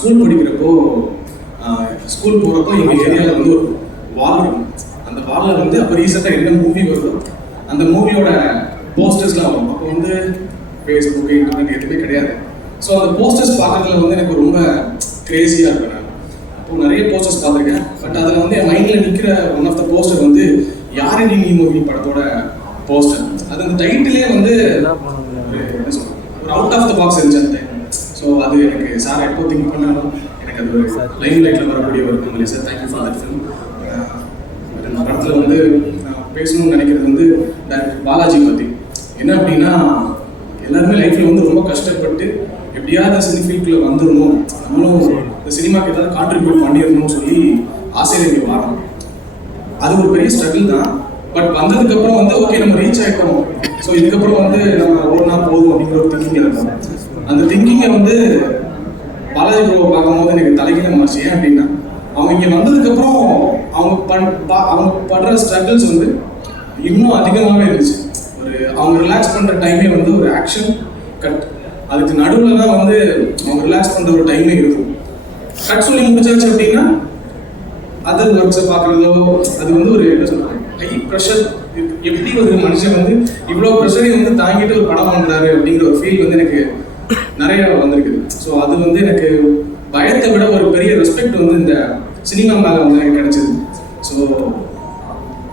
School படிக்கிறப்போ school போகிறப்போ எங்கள் ஏரியாவில் வந்து ஒரு வால் இருக்கும். அந்த வாலில் வந்து அப்போ ரீசெண்டாக என்ன மூவி வருதோ அந்த மூவியோட போஸ்டர்ஸ்லாம் வரும். அப்போ வந்து ஃபேஸ்புக்கு இன்டர்நெட் எதுவுமே கிடையாது. ஸோ அந்த போஸ்டர்ஸ் பார்க்கறதுல வந்து எனக்கு ரொம்ப கிரேஸியாக இருக்கும். நான் அப்போது நிறைய போஸ்டர்ஸ் பார்த்துருக்கேன். பட் அதில் வந்து என் மைண்டில் நிற்கிற ஒன் ஆஃப் த போஸ்டர் வந்து யாரினி நீ மூவி படத்தோட போஸ்டர். அது அந்த டைட்டிலே வந்து என்ன சொல்றது, ஒரு அவுட் ஆஃப் த பாக்ஸ் இருந்துச்சு அந்த டைம். ஸோ அது எனக்கு சார் எப்போ திங்க் பண்ணாலும் எனக்கு அது ஒரு லைஃப் லைட்டில் வரக்கூடிய ஒரு memory. Sir thank you for that film. இந்த படத்தில் வந்து நான் பேசணும்னு நினைக்கிறது வந்து டைரக்டர் பாலாஜி பற்றி. என்ன அப்படின்னா, எல்லாருமே லைஃப்பில் வந்து ரொம்ப கஷ்டப்பட்டு எப்படியாவது சினி ஃபீல்டுக்குள்ளே வந்துடணும், நம்மளும் இந்த சினிமாவுக்கு ஏதாவது கான்ட்ரிபியூட் பண்ணிடணும்னு சொல்லி ஆசையில் இங்கே வரோம். அது ஒரு பெரிய ஸ்ட்ரகிள் தான். பட் வந்ததுக்கப்புறம் வந்து ஓகே நம்ம ரீச் ஆகிட்டோம், ஸோ இதுக்கப்புறம் வந்து நம்ம ஓடுனா போதும் அப்படிங்கிற ஒரு திங்கிங் இருக்கும். அந்த திங்கிங்கை வந்து பாலாஜி ப்ரோவை பார்க்கும்போது எனக்கு தலைகீழ மாறிச்சு. ஏன் அப்படின்னா, அவங்க இங்கே வந்ததுக்கப்புறம் அவங்க படுற ஸ்ட்ரகிள்ஸ் வந்து இன்னும் அதிகமாகவே இருந்துச்சு. ஒரு அவங்க ரிலாக்ஸ் பண்ணுற டைமே வந்து ஒரு ஆக்ஷன் கட், அதுக்கு நடுவில் தான் வந்து அவங்க ரிலாக்ஸ் பண்ணுற ஒரு டைமே இருக்கும். கட் சொல்லி முடிச்சாச்சு அப்படின்னா அதர் ஒர்க்ஸை பார்க்குறதோ, அது வந்து ஒரு என்ன சொல்கிறாங்க ஹை ப்ரெஷர். எப்படி ஒரு மனுஷன் வந்து இவ்வளோ ப்ரெஷரையும் வந்து தாங்கிட்டு ஒரு படம் பண்ணுறாரு அப்படிங்கிற ஒரு ஃபீல் வந்து எனக்கு நிறைய வந்திருக்குது. ஸோ அது வந்து எனக்கு பயத்தை விட ஒரு பெரிய ரெஸ்பெக்ட் வந்து இந்த சினிமா மேலே வந்து எனக்கு கிடைச்சிது. ஸோ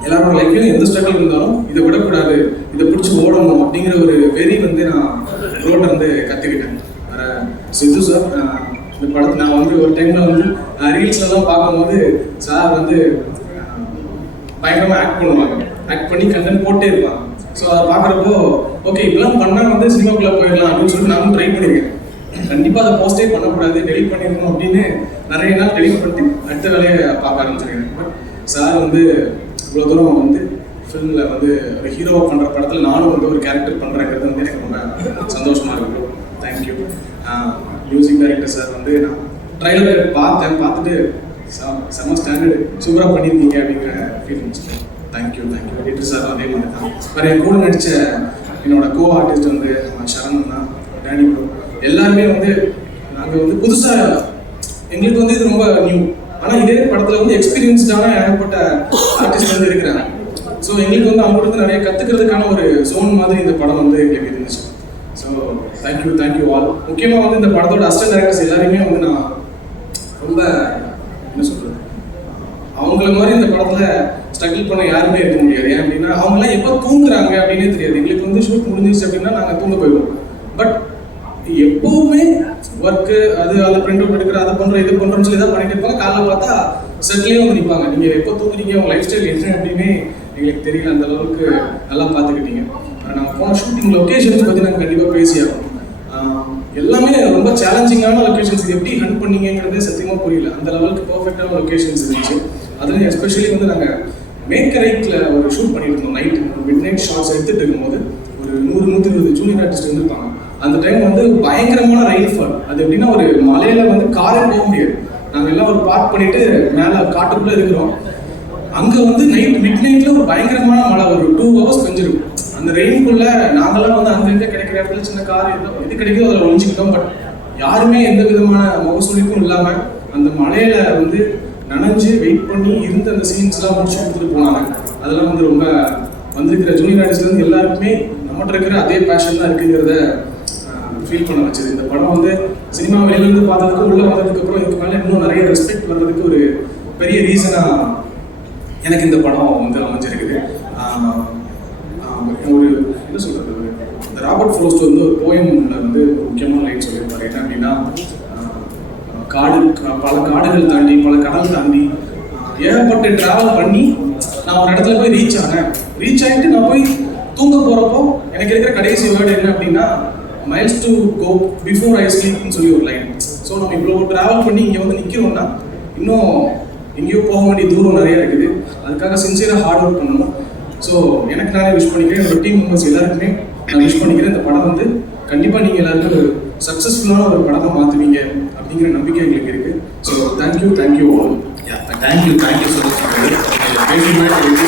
எல்லாரோட லைஃப்லையும் எந்த ஸ்ட்ரகிள் இருந்தாலும் இதை விடக்கூடாது, இதை பிடிச்சி ஓடணும் அப்படிங்கிற ஒரு வெறி வந்து நான் ரோட்டை வந்து கற்றுக்கிட்டேன். சித்து சார் இந்த படத்தை நான் வந்து ஒரு டைமில் வந்து ரீல்ஸ்லாம் பார்க்கும்போது சார் வந்து பயங்கரமாக ஆக்ட் பண்ணுவாங்க, ஆக்ட் பண்ணி கண்டென்ட் போட்டே இருப்பாங்க. ஸோ அதை பார்க்குறப்போ ஓகே இப்பெல்லாம் பண்ணால் வந்து சினிமாக்குள்ளே போயிடலாம் அப்படின்னு சொல்லிட்டு நானும் ட்ரை பண்ணியிருக்கேன். கண்டிப்பாக அதை போஸ்டே பண்ணக்கூடாது, டெலிட் பண்ணிடணும் அப்படின்னு நிறைய நாள் டெலிட் பண்ணிட்டு அடுத்த வேலையை பார்க்க ஆரம்பிச்சிருக்கேன். பட் சார் வந்து இவ்வளோ தூரம் வந்து ஃபிலிமில் வந்து ஒரு ஹீரோவை பண்ணுற படத்தில் நானும் வந்து ஒரு கேரக்டர் பண்ணுறேங்கிறது வந்து எனக்கு ரொம்ப சந்தோஷமாக இருக்கும். தேங்க்யூ. மியூசிக் டைரக்டர் சார் வந்து நான் ட்ரைலர் பார்த்துட்டு செம்ம ஸ்டாண்டர்டு சூப்பராக பண்ணியிருக்கீங்க அப்படிங்கிற ஃபீல் இருந்துச்சு. தேங்க்யூ. எடிட்டர் சார் அதே மாதிரி தான். வேறு என் கூட நடித்த என்னோட கோ ஆர்டிஸ்ட் வந்து சரண் தான், டேனி ப்ரோ, எல்லாருமே வந்து நாங்கள் வந்து புதுசாக எங்களுக்கு வந்து இது ரொம்ப நியூ. ஆனால் இதே படத்தில் வந்து எக்ஸ்பீரியன்ஸ்டான ஏகப்பட்ட ஆர்டிஸ்ட் வந்து இருக்கிறாங்க. ஸோ எங்களுக்கு வந்து அவங்க வந்து நிறைய கற்றுக்கிறதுக்கான ஒரு ஜோன் மாதிரி இந்த படம் வந்து எங்களுக்கு இருந்துச்சு. So thank you all. முக்கியமாக வந்து இந்த படத்தோட அசிஸ்டன்ட் டைரக்டர்ஸ் எல்லாருமே வந்து நான் ரொம்ப என்ன சொல்கிறது, அவங்கள மாதிரி இந்த படத்தில் ஸ்ட்ரகிள் பண்ண யாருமே இருக்க முடியாது. ஏன் அப்படின்னா அவங்களாம் எப்போ தூங்குறாங்க அப்படின்னே தெரியாது. எங்களுக்கு வந்து ஷூட் முடிஞ்சிச்சு அப்படின்னா நாங்கள் தூங்க போயிடுவோம். பட் எப்போவுமே ஒர்க்கு அதை பிரிண்ட் அவுட் எடுக்கிற, அதை பண்ணுறோம் இது பண்ணுறோம்னு சொல்லி தான் பண்ணிட்டு இருப்பாங்க. காலையில் பார்த்தா செட்லேயே வந்து நிற்பாங்க. நீங்கள் எப்போ தூங்குறீங்க, உங்கள் லைஃப் ஸ்டைல் என்ன அப்படின்னு எங்களுக்கு தெரியல. அந்த அளவுக்கு நல்லா பார்த்துக்கிட்டீங்க. நாங்கள் போன ஷூட்டிங் லொக்கேஷன்ஸ் பற்றி நாங்கள் கண்டிப்பாக பேசியாகும். எல்லாமே ரொம்ப சேலஞ்சிங்கான லொக்கேஷன்ஸ். இது எப்படி ஹண்ட் பண்ணீங்கிறது சத்தியமாக புரியல. அந்த லெவலுக்கு பர்ஃபெக்டான லொக்கேஷன்ஸ் இருந்துச்சு. அதுலேயும் எஸ்பெஷலி வந்து நாங்கள் மேக்கரைட்டில் ஒரு ஷூட் பண்ணிட்டு இருந்தோம். நைட்டு மிட் நைட் ஷார்ட்ஸ் எடுத்துகிட்டு இருக்கும்போது ஒரு 100-120 ஜூனியர் ஆர்டிஸ்ட் வந்துருப்பாங்க. அந்த டைம் வந்து பயங்கரமான ரெயின்ஃபால். அது எப்படின்னா ஒரு மலையில் வந்து காரே போக முடியாது. நாங்கள் எல்லாம் ஒரு பார்க் பண்ணிட்டு மேலே காட்டுக்குள்ளே இருக்கிறோம். அங்கே வந்து மிட் நைட்டில் ஒரு பயங்கரமான மழை, ஒரு 2 hours பெஞ்சிருக்கும். அந்த ரெயின்குள்ளே நாங்களாம் வந்து அங்கே கிடைக்கிற இடத்துல சின்ன கார் எது கிடைக்குதோ அதில் ஒழிஞ்சிக்கிட்டோம். பட் யாருமே எந்த விதமான முகசொலிப்பும் இல்லாமல் அந்த மலையில் வந்து நனைஞ்சு வெயிட் பண்ணி இருந்த அந்த சீன்ஸ்லாம் முடிச்சு கொடுத்துட்டு போனாங்க. அதெல்லாம் வந்து ரொம்ப வந்திருக்கிற ஜூனியர் ஆர்டிஸ்ட்லேருந்து எல்லாருக்குமே நம்மகிட்ட இருக்கிற அதே பேஷன் தான் இருக்குங்கிறத ஃபீல் பண்ண வச்சது. இந்த படம் வந்து சினிமா வெளியிலேருந்து பார்த்ததுக்கு உள்ளே வந்ததுக்கப்புறம் இதுக்கு மேலே இன்னும் நிறைய ரெஸ்பெக்ட் வர்றதுக்கு ஒரு பெரிய ரீசனாக எனக்கு இந்த படம் வந்து அமைஞ்சிருக்குது. ஒரு என்ன சொல்கிறது, இந்த ராபர்ட் ஃப்ரோஸ்ட் வந்து ஒரு போயம்ல வந்து ஒரு முக்கியமான லைன் சொல்லியிருப்பாரு. என்ன அப்படின்னா, பல காடுகள் தாண்டி பல கடல் தாண்டி ஏகப்பட்ட ட்ராவல் பண்ணி நான் ஒரு இடத்துல போய் ரீச் ஆகிட்டு நான் போய் தூங்க போகிறப்போ எனக்கு இருக்கிற கடைசி வேர்டு என்ன அப்படின்னா, miles to go before I ஸ்லீப்னு சொல்லி ஒரு லைன். ஸோ நம்ம இவ்வளோ ட்ராவல் பண்ணி இங்கே வந்து நிற்கிறோம்னா இன்னும் எங்கேயோ போக வேண்டிய தூரம் நிறைய இருக்குது. அதுக்காக சின்சியராக ஹார்ட் ஒர்க் பண்ணணும். ஸோ எனக்கு நானே விஷ் பண்ணிக்கிறேன், என்னோட டீம் மெம்பர்ஸ் எல்லாருக்குமே நான் விஷ் பண்ணிக்கிறேன். இந்த படம் வந்து கண்டிப்பாக நீங்கள் எல்லாருக்கும் ஒரு சக்ஸஸ்ஃபுல்லான ஒரு படமாக மாற்றுவீங்க அப்படிங்கிற நம்பிக்கை எங்களுக்கு இருக்குது. So thank you all. Thank you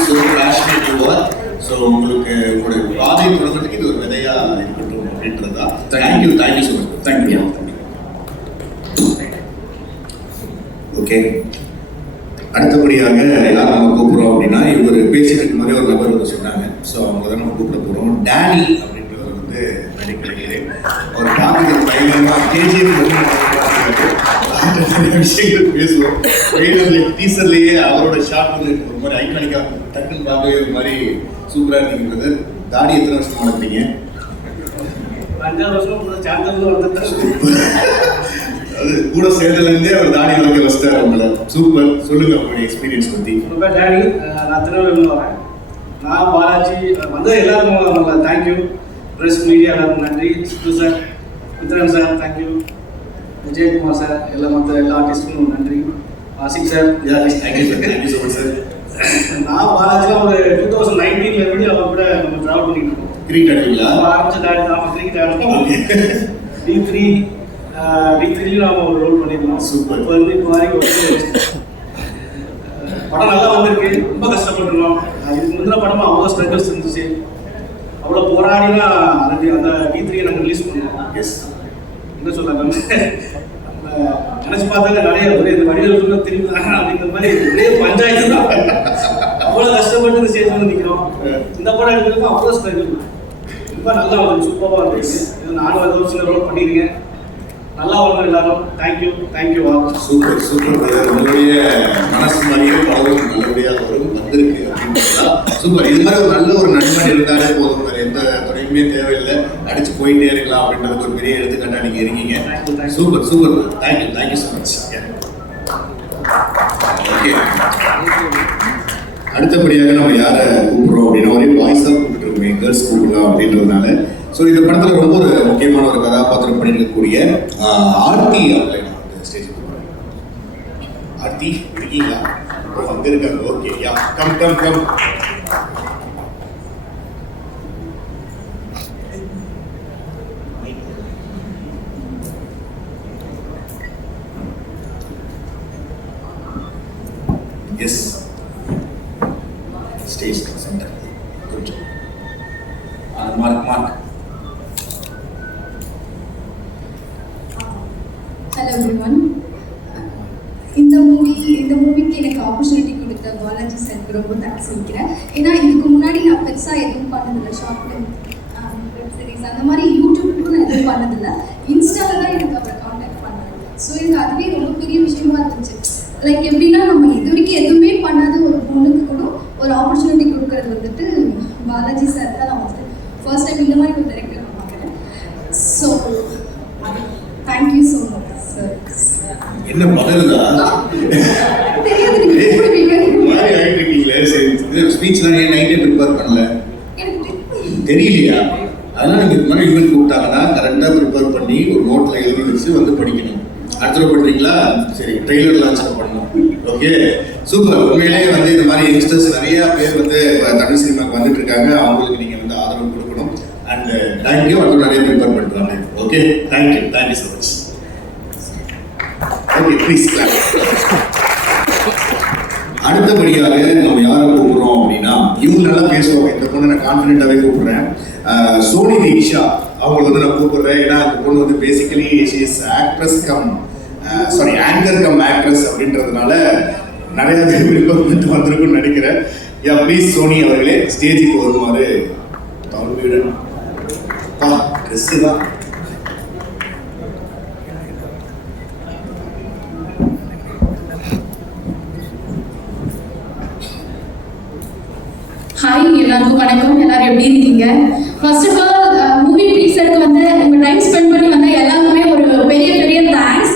so much. So உங்களுக்கு உங்களுடைய பாதை தொடர்றதுக்கு இது ஒரு விதையாக இருக்கட்டும் அப்படின்றதா. Thank you so much. Thank you. Okay, அடுத்தபடியாக யார் நம்ம கூப்பிடுறோம் அப்படின்னா, இவர் பேசிட்டு இருக்கும் போதே ஒரு நபர் வந்து சொன்னாங்க. ஸோ அவங்க தான் நம்ம கூப்பிட போகிறோம். டேனி அப்படின்றவர் வந்து நடிக்கிறேன். அவர் பார்க்கறது பயங்கரமாக கேஜிஎஃப் விஷயங்கள் பேசுவோம். டீசர்லேயே அவரோட ஷாட் வந்து ஒரு மாதிரி ஐகானிக்காக டக்குன்னு பார்க்கவே ஒரு மாதிரி சூப்பராக இருந்தீங்கிறது. தாடி எத்தனை வருஷம் வளர்த்தீங்க? 5 வருஷம் கூட சாந்தல் வந்துட்டு அது கூட சேர்ந்ததுலேருந்தே அவர் தாடி வளர்க்க வச்சுட்டார் அவங்கள. சூப்பர். சொல்லுங்க உங்களுடைய எக்ஸ்பீரியன்ஸ் பற்றி. ரொம்ப டேனி, நான் திருநெல்வேலியில் வரேன். நான் பாலாஜி வந்து எல்லாருக்கும் தேங்க்யூ. ப்ரெஸ் மீடியா எல்லாருக்கும் நன்றி. Siddhu sir, Mithran sir thank you, Vijayakumar sir, மற்ற எல்லா ஆர்டிஸ்ட்டுக்கும் நன்றி. Aashiq sir, thank you sir. Thank you so much sir. நான் பாலாஜிலாம் ஒரு 2019 எப்படி அவர் கூட நம்ம ட்ராவல் பண்ணிட்டு இருக்கோம். கிரிக்கெட் ஆடுவீங்களா? ஆரம்பிச்ச டேடி தான் கிரிக்கெட் ஆடுறோம். D3 நாம ஒரு ரோல் பண்ணிருக்கோம். சூப்பர். இப்போ வந்து இப்போ வரைக்கும் படம் நல்லா வந்திருக்கு. ரொம்ப கஷ்டப்பட்டுருக்கோம். இதுக்கு முந்தின படமா அவ்வளோ ஸ்ட்ரகிள்ஸ் இருந்துச்சு. அவ்வளோ போராடினா அதுக்கு அந்த D3 நாங்கள் ரிலீஸ் பண்ணுவோம். எஸ். என்ன சொல்றாங்க, நினைச்சு பார்த்தாங்க நிறைய ஒரே இந்த வடிவேல் சொன்ன திரும்பி அப்படிங்கிற மாதிரி ஒரே பஞ்சாயத்து தான். அவ்வளோ கஷ்டப்பட்டு இந்த ஸ்டேஜ் வந்து நிற்கிறோம். இந்த படம் எடுக்கிறதுக்கு அவ்வளோ ஸ்ட்ரகிள். ரொம்ப நல்லா வந்து சூப்பராக இருந்துச்சு. இது நானும் 5 வருஷம் ரோல் பண்ணியிருக்கேன். நல்லா வரணும் எல்லாரும். Thank you all. Super super brother. உங்களுடைய மனசு மாதிரியே படம் நல்லபடியாக வரும் வந்திருக்கு அப்படின்றதா சூப்பர். இது மாதிரி ஒரு நல்ல ஒரு நண்பன் இருந்தாலே போதும், வேறு எந்த துறையுமே தேவையில்லை, அடிச்சு போயிட்டே இருக்கலாம் அப்படின்றதுக்கு ஒரு பெரிய எடுத்துக்காட்டா நீங்க இருக்கீங்க. Super super. Thank you so much. Okay, அடுத்தபடியாக நம்ம யாரை கூப்பிடுறோம் அப்படின்னா, ஒரே வாய்ஸாக கூப்பிட்டு இருக்கோம், கேர்ள்ஸ் கூப்பிடலாம் அப்படின்றதுனால. ஸோ இந்த படத்தில் ரொம்ப ஒரு முக்கியமான ஒரு கதாபாத்திரம் பண்ணியிருக்கக்கூடிய ஆர்த்தி அவர்களை நான் வந்து ஸ்டேஜ் கூப்பிடுறேன். ஆர்த்தி இருக்கீங்களா? அங்கே இருக்காங்க. ஓகே, யா, கம். எஸ், ஸ்டேஜ் சென்டர் கொஞ்சம் மார்க். Hello everyone. இந்த மூவிக்கு எனக்கு ஆப்பர்ச்சுனிட்டி கொடுத்த பாலாஜி சாருக்கு ரொம்ப தேங்க்ஸ் சொல்லிக்கிறேன். ஏன்னா இதுக்கு முன்னாடி நான் பெருசாக எதுவும் பண்ணதில்லை. ஷார்ட் ஃபிலிம், வெப் சீரிஸ் அந்த மாதிரி யூடியூப்க்கும் நான் எதுவும் பண்ணதில்லை. இன்ஸ்டாவில் தான் எனக்கு அவரை காண்டாக்ட் பண்ணேன். ஸோ எனக்கு அதுவே ரொம்ப பெரிய விஷயமா இருந்துச்சு. லைக் எப்படின்னா, நம்ம இது வரைக்கும் எதுவுமே பண்ணாத ஒரு பொண்ணுக்கு கூட ஒரு ஆப்பர்ச்சுனிட்டி கொடுக்கறது வந்துட்டு பாலாஜி சார் தான். நான் வந்து ஃபர்ஸ்ட் டைம் இந்த மாதிரி ஒரு டைரக்டர் நான் பார்க்குறேன். So thank you so much sir. என்ன பதறுதா? தெரியாது நீங்க கூப்பிடுவீங்க. மாதிரி ஆகிட்டு இருக்கீங்களே. சரி, ஸ்பீச்லாம் ஏன் நைட்டே ப்ரிப்பேர் பண்ணல? எனக்கு தெரியலையா? அதெல்லாம் நீங்கள் இது மாதிரி ஈவெண்ட் கூப்பிட்டாங்கன்னா கரெக்டாக ப்ரிப்பேர் பண்ணி ஒரு நோட்டில் எழுதி வச்சு வந்து படிக்கணும். அடுத்த பண்ணுறீங்களா? சரி, ட்ரெய்லர் லான்ச் பண்ணணும். Okay, super. உண்மையிலேயே வந்து இந்த மாதிரி யங்ஸ்டர்ஸ் நிறைய பேர் வந்து தமிழ் சினிமாவுக்கு வந்துட்டு இருக்காங்க. அவங்களுக்கு நீங்கள் வந்து ஆதரவு கொடுக்கணும். And thank you. அடுத்த நிறைய ப்ரிப்பேர் பண்ணுறாங்க. Okay, thank you so much. Okay, please clap. அடுத்தபடியாக நம்ம யாரை கூப்பிடுறோம் அப்படின்னா, இவங்க நல்லா பேசுவாங்க. இந்த பொண்ணை நான் கான்ஃபிடென்ட்டாகவே கூப்பிடுறேன். சோனி தீக்ஷா அவங்களை வந்து நான் கூப்பிடுறேன். ஏன்னா அந்த பொண்ணு வந்து basically she is anchor cum actress அப்படின்றதுனால நிறைய பேர் ப்ரிப்பேர் வந்திருக்குன்னு நினைக்கிறேன். யா, ப்ளீஸ் சோனி அவர்களே ஸ்டேஜுக்கு வருமாறு தமிழ்வீடன். ட்ரெஸ்ஸு தான். ஹாய், எல்லாருக்கும் வணக்கம். எல்லாரும் எப்படி இருக்கீங்க? ஃபர்ஸ்ட் ஆஃப் ஆல் மூவி டீசருக்கு வந்து உங்கள் டைம் ஸ்பெண்ட் பண்ணி வந்த எல்லாருக்குமே ஒரு பெரிய தேங்க்ஸ்.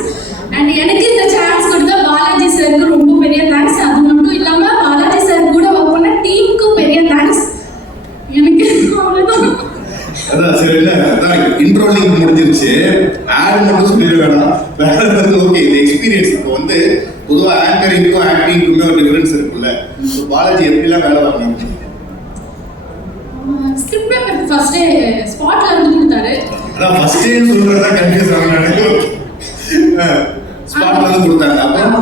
அண்ட் எனக்கு இந்த சான்ஸ் கொடுத்த பாலாஜி சாருக்கு ரொம்ப பெரிய தேங்க்ஸ். அது மட்டும் இல்லாமல் பாலாஜி சார் கூட ஒர்க் பண்ண டீமுக்கும் பெரிய தேங்க்ஸ். எனக்கு அவ்வளோதான். அதான் சரி, இல்லை அதான் இன்ட்ரோலிங் முடிஞ்சிருச்சு. ஆட் மட்டும் சொல்லிட வேணாம். வேற வந்து ஓகே, இந்த எக்ஸ்பீரியன்ஸ் இப்போ வந்து பொதுவாக ஆங்கரிங்க்கும் ஆக்டிங்க்குமே ஒரு டிஃபரன்ஸ் இருக்குல்ல. ஸோ பாலாஜி எப்படிலாம் வேலை வாங்கினாங்க? ஸ்கிரிப்ட் பேப்பர் ஃபர்ஸ்டே ஸ்பாட்ல வந்து கொடுத்தாரு. அதான் ஃபர்ஸ்டே சொல்றதா கன்ஃபியூஸ் ஆகுறாங்க. ஸ்பாட்ல வந்து கொடுத்தாங்க. அப்புறம்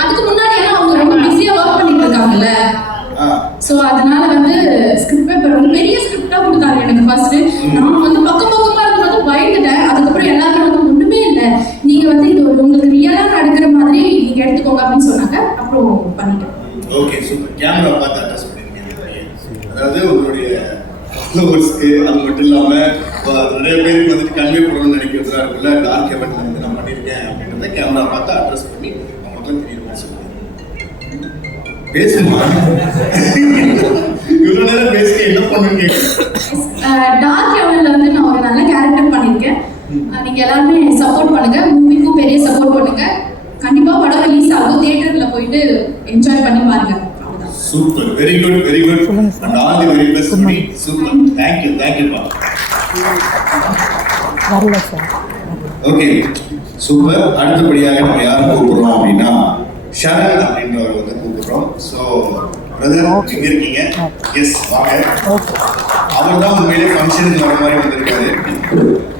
அதுக்கு முன்னாடி எல்லாம் அவங்க ரொம்ப பிஸியா ஒர்க் பண்ணிட்டு இருக்காங்கல்ல. ஸோ அதனால வந்து ஸ்கிரிப்ட் பேப்பர் ரொம்ப பெரிய ஸ்கிரிப்டா கொடுத்தாங்க எனக்கு ஃபர்ஸ்ட். நான் வந்து பக்கமா இருக்கும்போது பயந்துட்டேன். அதுக்கப்புறம் எல்லாரும் வந்து ஒண்ணுமே இல்லை, நீங்க வந்து இது உங்களுக்கு ரியலா நடக்கிற மாதிரி நீங்க எடுத்துக்கோங்க கேமரா பார்த்து அட்ரஸ் பண்ணிருக்கீங்க. அதாவது உங்களுடைய ஃபாலோவர்ஸ்க்கு அது மட்டும் இல்லாமல் நிறைய பேருக்கு வந்துட்டு கன்வே பண்ணணும்னு நினைக்கிறதா இருக்குல்ல, டார்க் எவெண்ட்ல வந்து நான் பண்ணியிருக்கேன் அப்படின்றத கேமரா பார்த்து அட்ரஸ் பண்ணி அவங்களுக்குலாம் தெரியுமா சொல்லுங்க. பேசுமா இவ்வளோ நேரம் பேசுக என்ன பண்ணுங்க. டார்க் எவன்ல வந்து நான் ஒரு நல்ல கேரக்டர் பண்ணியிருக்கேன். நீங்க எல்லாருமே சப்போர்ட் பண்ணுங்க, மூவிக்கும் பெரிய சப்போர்ட் பண்ணுங்க. கண்டிப்பா படம் ரிலீஸ் ஆகும், தியேட்டர்ல போயிட்டு என்ஜாய் பண்ணி பாருங்க. Super, very good, very good. And all the very best me. Super, thank you பா. வரல சார். Okay, super. அடுத்தபடியாக நம்ம யாரை கூப்பிடுறோம் அப்படின்னா ஷரண் அப்படின்றவர் வந்து கூப்பிடுறோம். ஸோ பிரதர் எங்க இருக்கீங்க? எஸ், வாங்க. அவர் தான் உண்மையிலே ஃபங்க்ஷனுக்கு வர மாதிரி வந்திருக்காரு.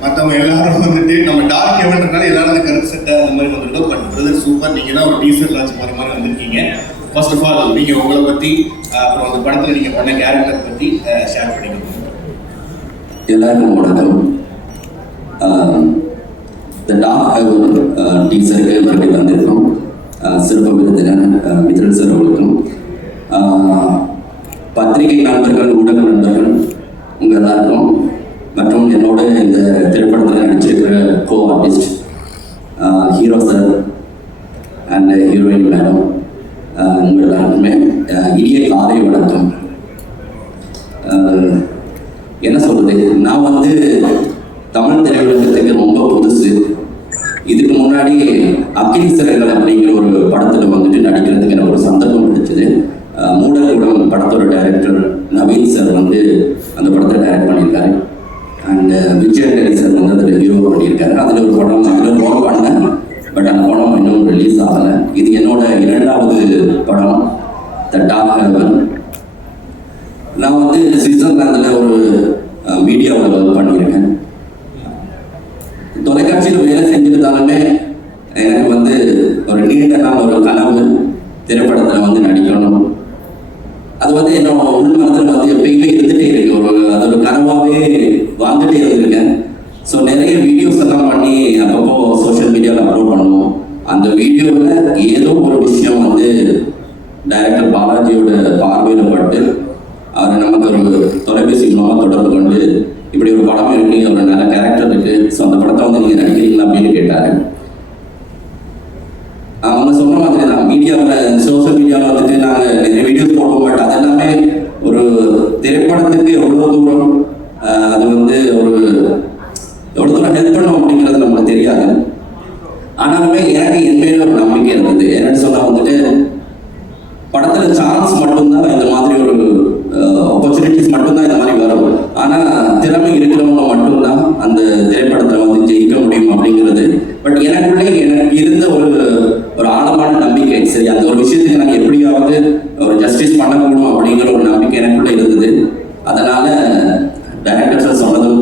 மற்றவங்க எல்லாரும் வந்துட்டு நம்ம டார்க் எவெண்ட்னால எல்லாரும் அந்த கருத்து சட்டை அந்த மாதிரி வந்துருக்கோம். பட் பிரதர் சூப்பர், நீங்க தான் ஒரு டீசர் லான்ச் மாதிரி வந்திருக்கீங்க. ஃபர்ஸ்ட் ஆஃப் ஆல் நீங்க உங்களை பத்தி அப்புறம் அந்த படத்துல நீங்க பண்ண கேரக்டர் பத்தி ஷேர் பண்ணிக்கணும். எல்லாருக்கும் வணக்கம். இந்த டார்க் டீசருக்கு மறுபடியும் வந்திருக்கோம். சிறப்பு விருந்தினர் மித்ரன் சார் அவர்களுக்கும், பத்திரிகை நண்பர்கள், ஊடக நண்பர்கள் உங்கள் எல்லாருக்கும், மற்றும் என்னோட இந்த திரைப்படத்தில் நடிச்சிருக்கிற co artist hero sir and heroine madam உங்கள் எல்லாருக்குமே இனிய காலை வணக்கம். என்ன சொல்றது, நான் வந்து தமிழ் திரையுலகத்துக்கு ரொம்ப புதுசு. இதுக்கு முன்னாடி அக்கினிசரங்கள் அப்படிங்கிற ஒரு படத்தில் வந்துட்டு நடிக்கிறதுக்கு எனக்கு ஒரு சந்தர்ப்பம் கிடைச்சது. மூடக்கூடம் படத்தோட டைரக்டர் நவீன் சார் வந்து அந்த படத்தை டைரக்ட் பண்ணியிருக்காரு. அண்ட் விஜய் ஆண்டனி சார் வந்து அதில் ஹீரோ பண்ணியிருக்காரு. அதில் ஒரு படம் அதில் ரோல் பண்ணேன். பட் அந்த படம் இன்னும் ரிலீஸ் ஆகலை. இது என்னோட 2வது படம், த டார்க் ஹெவன். நான் வந்து சுவிட்சர்லாந்தில் ஒரு மீடியாவில் ஒர்க் பண்ணியிருக்கேன். தொலைக்காட்சியில் வேலை செஞ்சிருந்தாலுமே எனக்கு வந்து ஒரு நீண்ட நாள் ஒரு கனவு, திரைப்படத்தில் வந்து நடிக்கணும். அது வந்து என்னோட உள்மனத்தில் வந்து எப்பயுமே இருந்துகிட்டே இருக்கு. அது ஒரு கனவாகவே வாழ்ந்துகிட்டே இருந்திருக்கேன். ஸோ நிறைய வீடியோஸ் எல்லாம் பண்ணி அப்பப்போ சோஷியல் மீடியாவில் அப்லோட் பண்ணுவோம். அந்த வீடியோவில் ஏதோ ஒரு விஷயம் வந்து டைரக்டர் பாலாஜியோட பார்வையில் பட்டு அவர் நமக்கு ஒரு தொலைபேசி மூலமாக தொடர்பு கொண்டு இப்படி ஒரு படம் இருக்கு, ஒரு நல்ல கேரக்டர் இருக்கு, ஸோ அந்த படத்தை வந்து நீங்கள் நடிக்கிறீங்களா அப்படின்னு கேட்டார். அவங்க சொன்ன மாதிரி தான், மீடியாவில் சோஷியல் மீடியாவில் வந்துட்டு நாங்கள் நிறைய வீடியோஸ் போடுவோம். பட் அது எல்லாமே ஒரு திரைப்படத்துக்கு எவ்வளோ தூரம் அது வந்து எவ்வளோ தூரம் ஹெல்ப் பண்ணும் அப்படிங்கிறது நமக்கு தெரியாது. ஆனாலுமே எனக்கு என் மேல ஒரு நம்பிக்கை இருந்தது. என்னன்னு சொன்னால் வந்துட்டு படத்தில் சான்ஸ் மட்டும்தான் இந்த மாதிரி ஒரு ஆப்பர்ச்சுனிட்டிஸ் மட்டும்தான் இந்த மாதிரி வரும். ஆனால் திறமை இருக்கிறவங்க மட்டும்தான் அந்த திரைப்படத்தில் வந்து ஜெயிக்க முடியும் அப்படிங்கிறது. பட் எனக்குள்ளே எனக்கு இருந்த ஒரு ஆழமான நம்பிக்கை, சரி அந்த ஒரு விஷயத்துக்கு நாங்கள் எப்படியாவது ஒரு ஜஸ்டிஸ் பண்ணக்கூடும் அப்படிங்கிற ஒரு நம்பிக்கை எனக்குள்ளே இருந்தது. அதனால் டைரக்டர் சார் சொன்னதும்,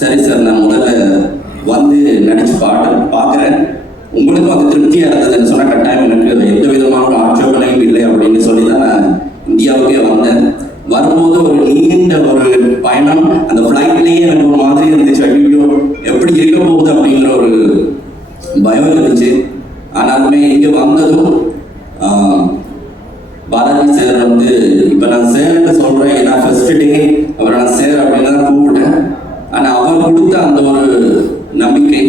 சரி சார் நான் முதல்ல வந்து நடித்து பார்க்குறேன், உங்களுக்கும் அது திருப்தியாக இருந்ததுன்னு சொன்னால் கட்டாயம் எனக்கு எந்த விதமான ஒரு ஆட்சேபனையும் இல்லை அப்படின்னு சொல்லி தான் நான் இந்தியாவுக்கே வந்தேன். வரும்போது ஒரு நீண்ட ஒரு பயணம், அந்த ஃப்ளைட்லேயே எனக்கு ஒரு மாதிரி இருந்துச்சு, ஐயோ எப்படி இருக்க போகுது அப்படிங்கிற ஒரு பயம் இருந்துச்சு. ஆனாலுமே இங்கே வந்ததும் பாலாஜி சார் வந்து, இப்போ நான் சேர்ன்னு சொல்கிறேன், ஏன்னா ஃபர்ஸ்ட் டே அவரை நான் சேர் அப்படின்னு தான் கூப்பிட்டேன். ஆனால் அவர் கொடுத்த அந்த ஒரு நம்பிக்கை,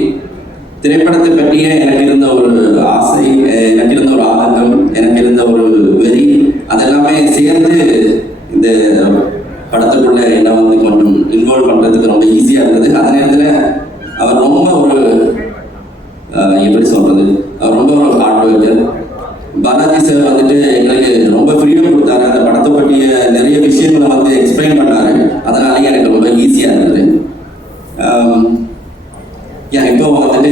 திரைப்படத்தை பற்றிய எனக்கு இருந்த ஒரு ஆசை, எனக்கு இருந்த ஒரு ஆதங்கம், எனக்கு இருந்த ஒரு வெறி, அதெல்லாமே சேர்ந்து இந்த படத்துக்குள்ள என்ன வந்து கொஞ்சம் இன்வால்வ் பண்ணுறதுக்கு ரொம்ப ஈஸியாக இருந்தது. அந்த நேரத்தில் அவர் ரொம்ப ஒரு எப்படி சொல்கிறது, அவர் ரொம்ப ஒரு ஹார்ட் ஒர்க்கர். பாலாஜி சார் வந்துட்டு எங்களுக்கு ரொம்ப ஃப்ரீடம் கொடுத்தாரு. அந்த படத்தை பற்றிய நிறைய விஷயங்களை வந்து எக்ஸ்பிளைன் பண்ணாரு. அதனாலேயே எனக்கு ரொம்ப ஈஸியாக இருந்தது. இப்போ வந்துட்டு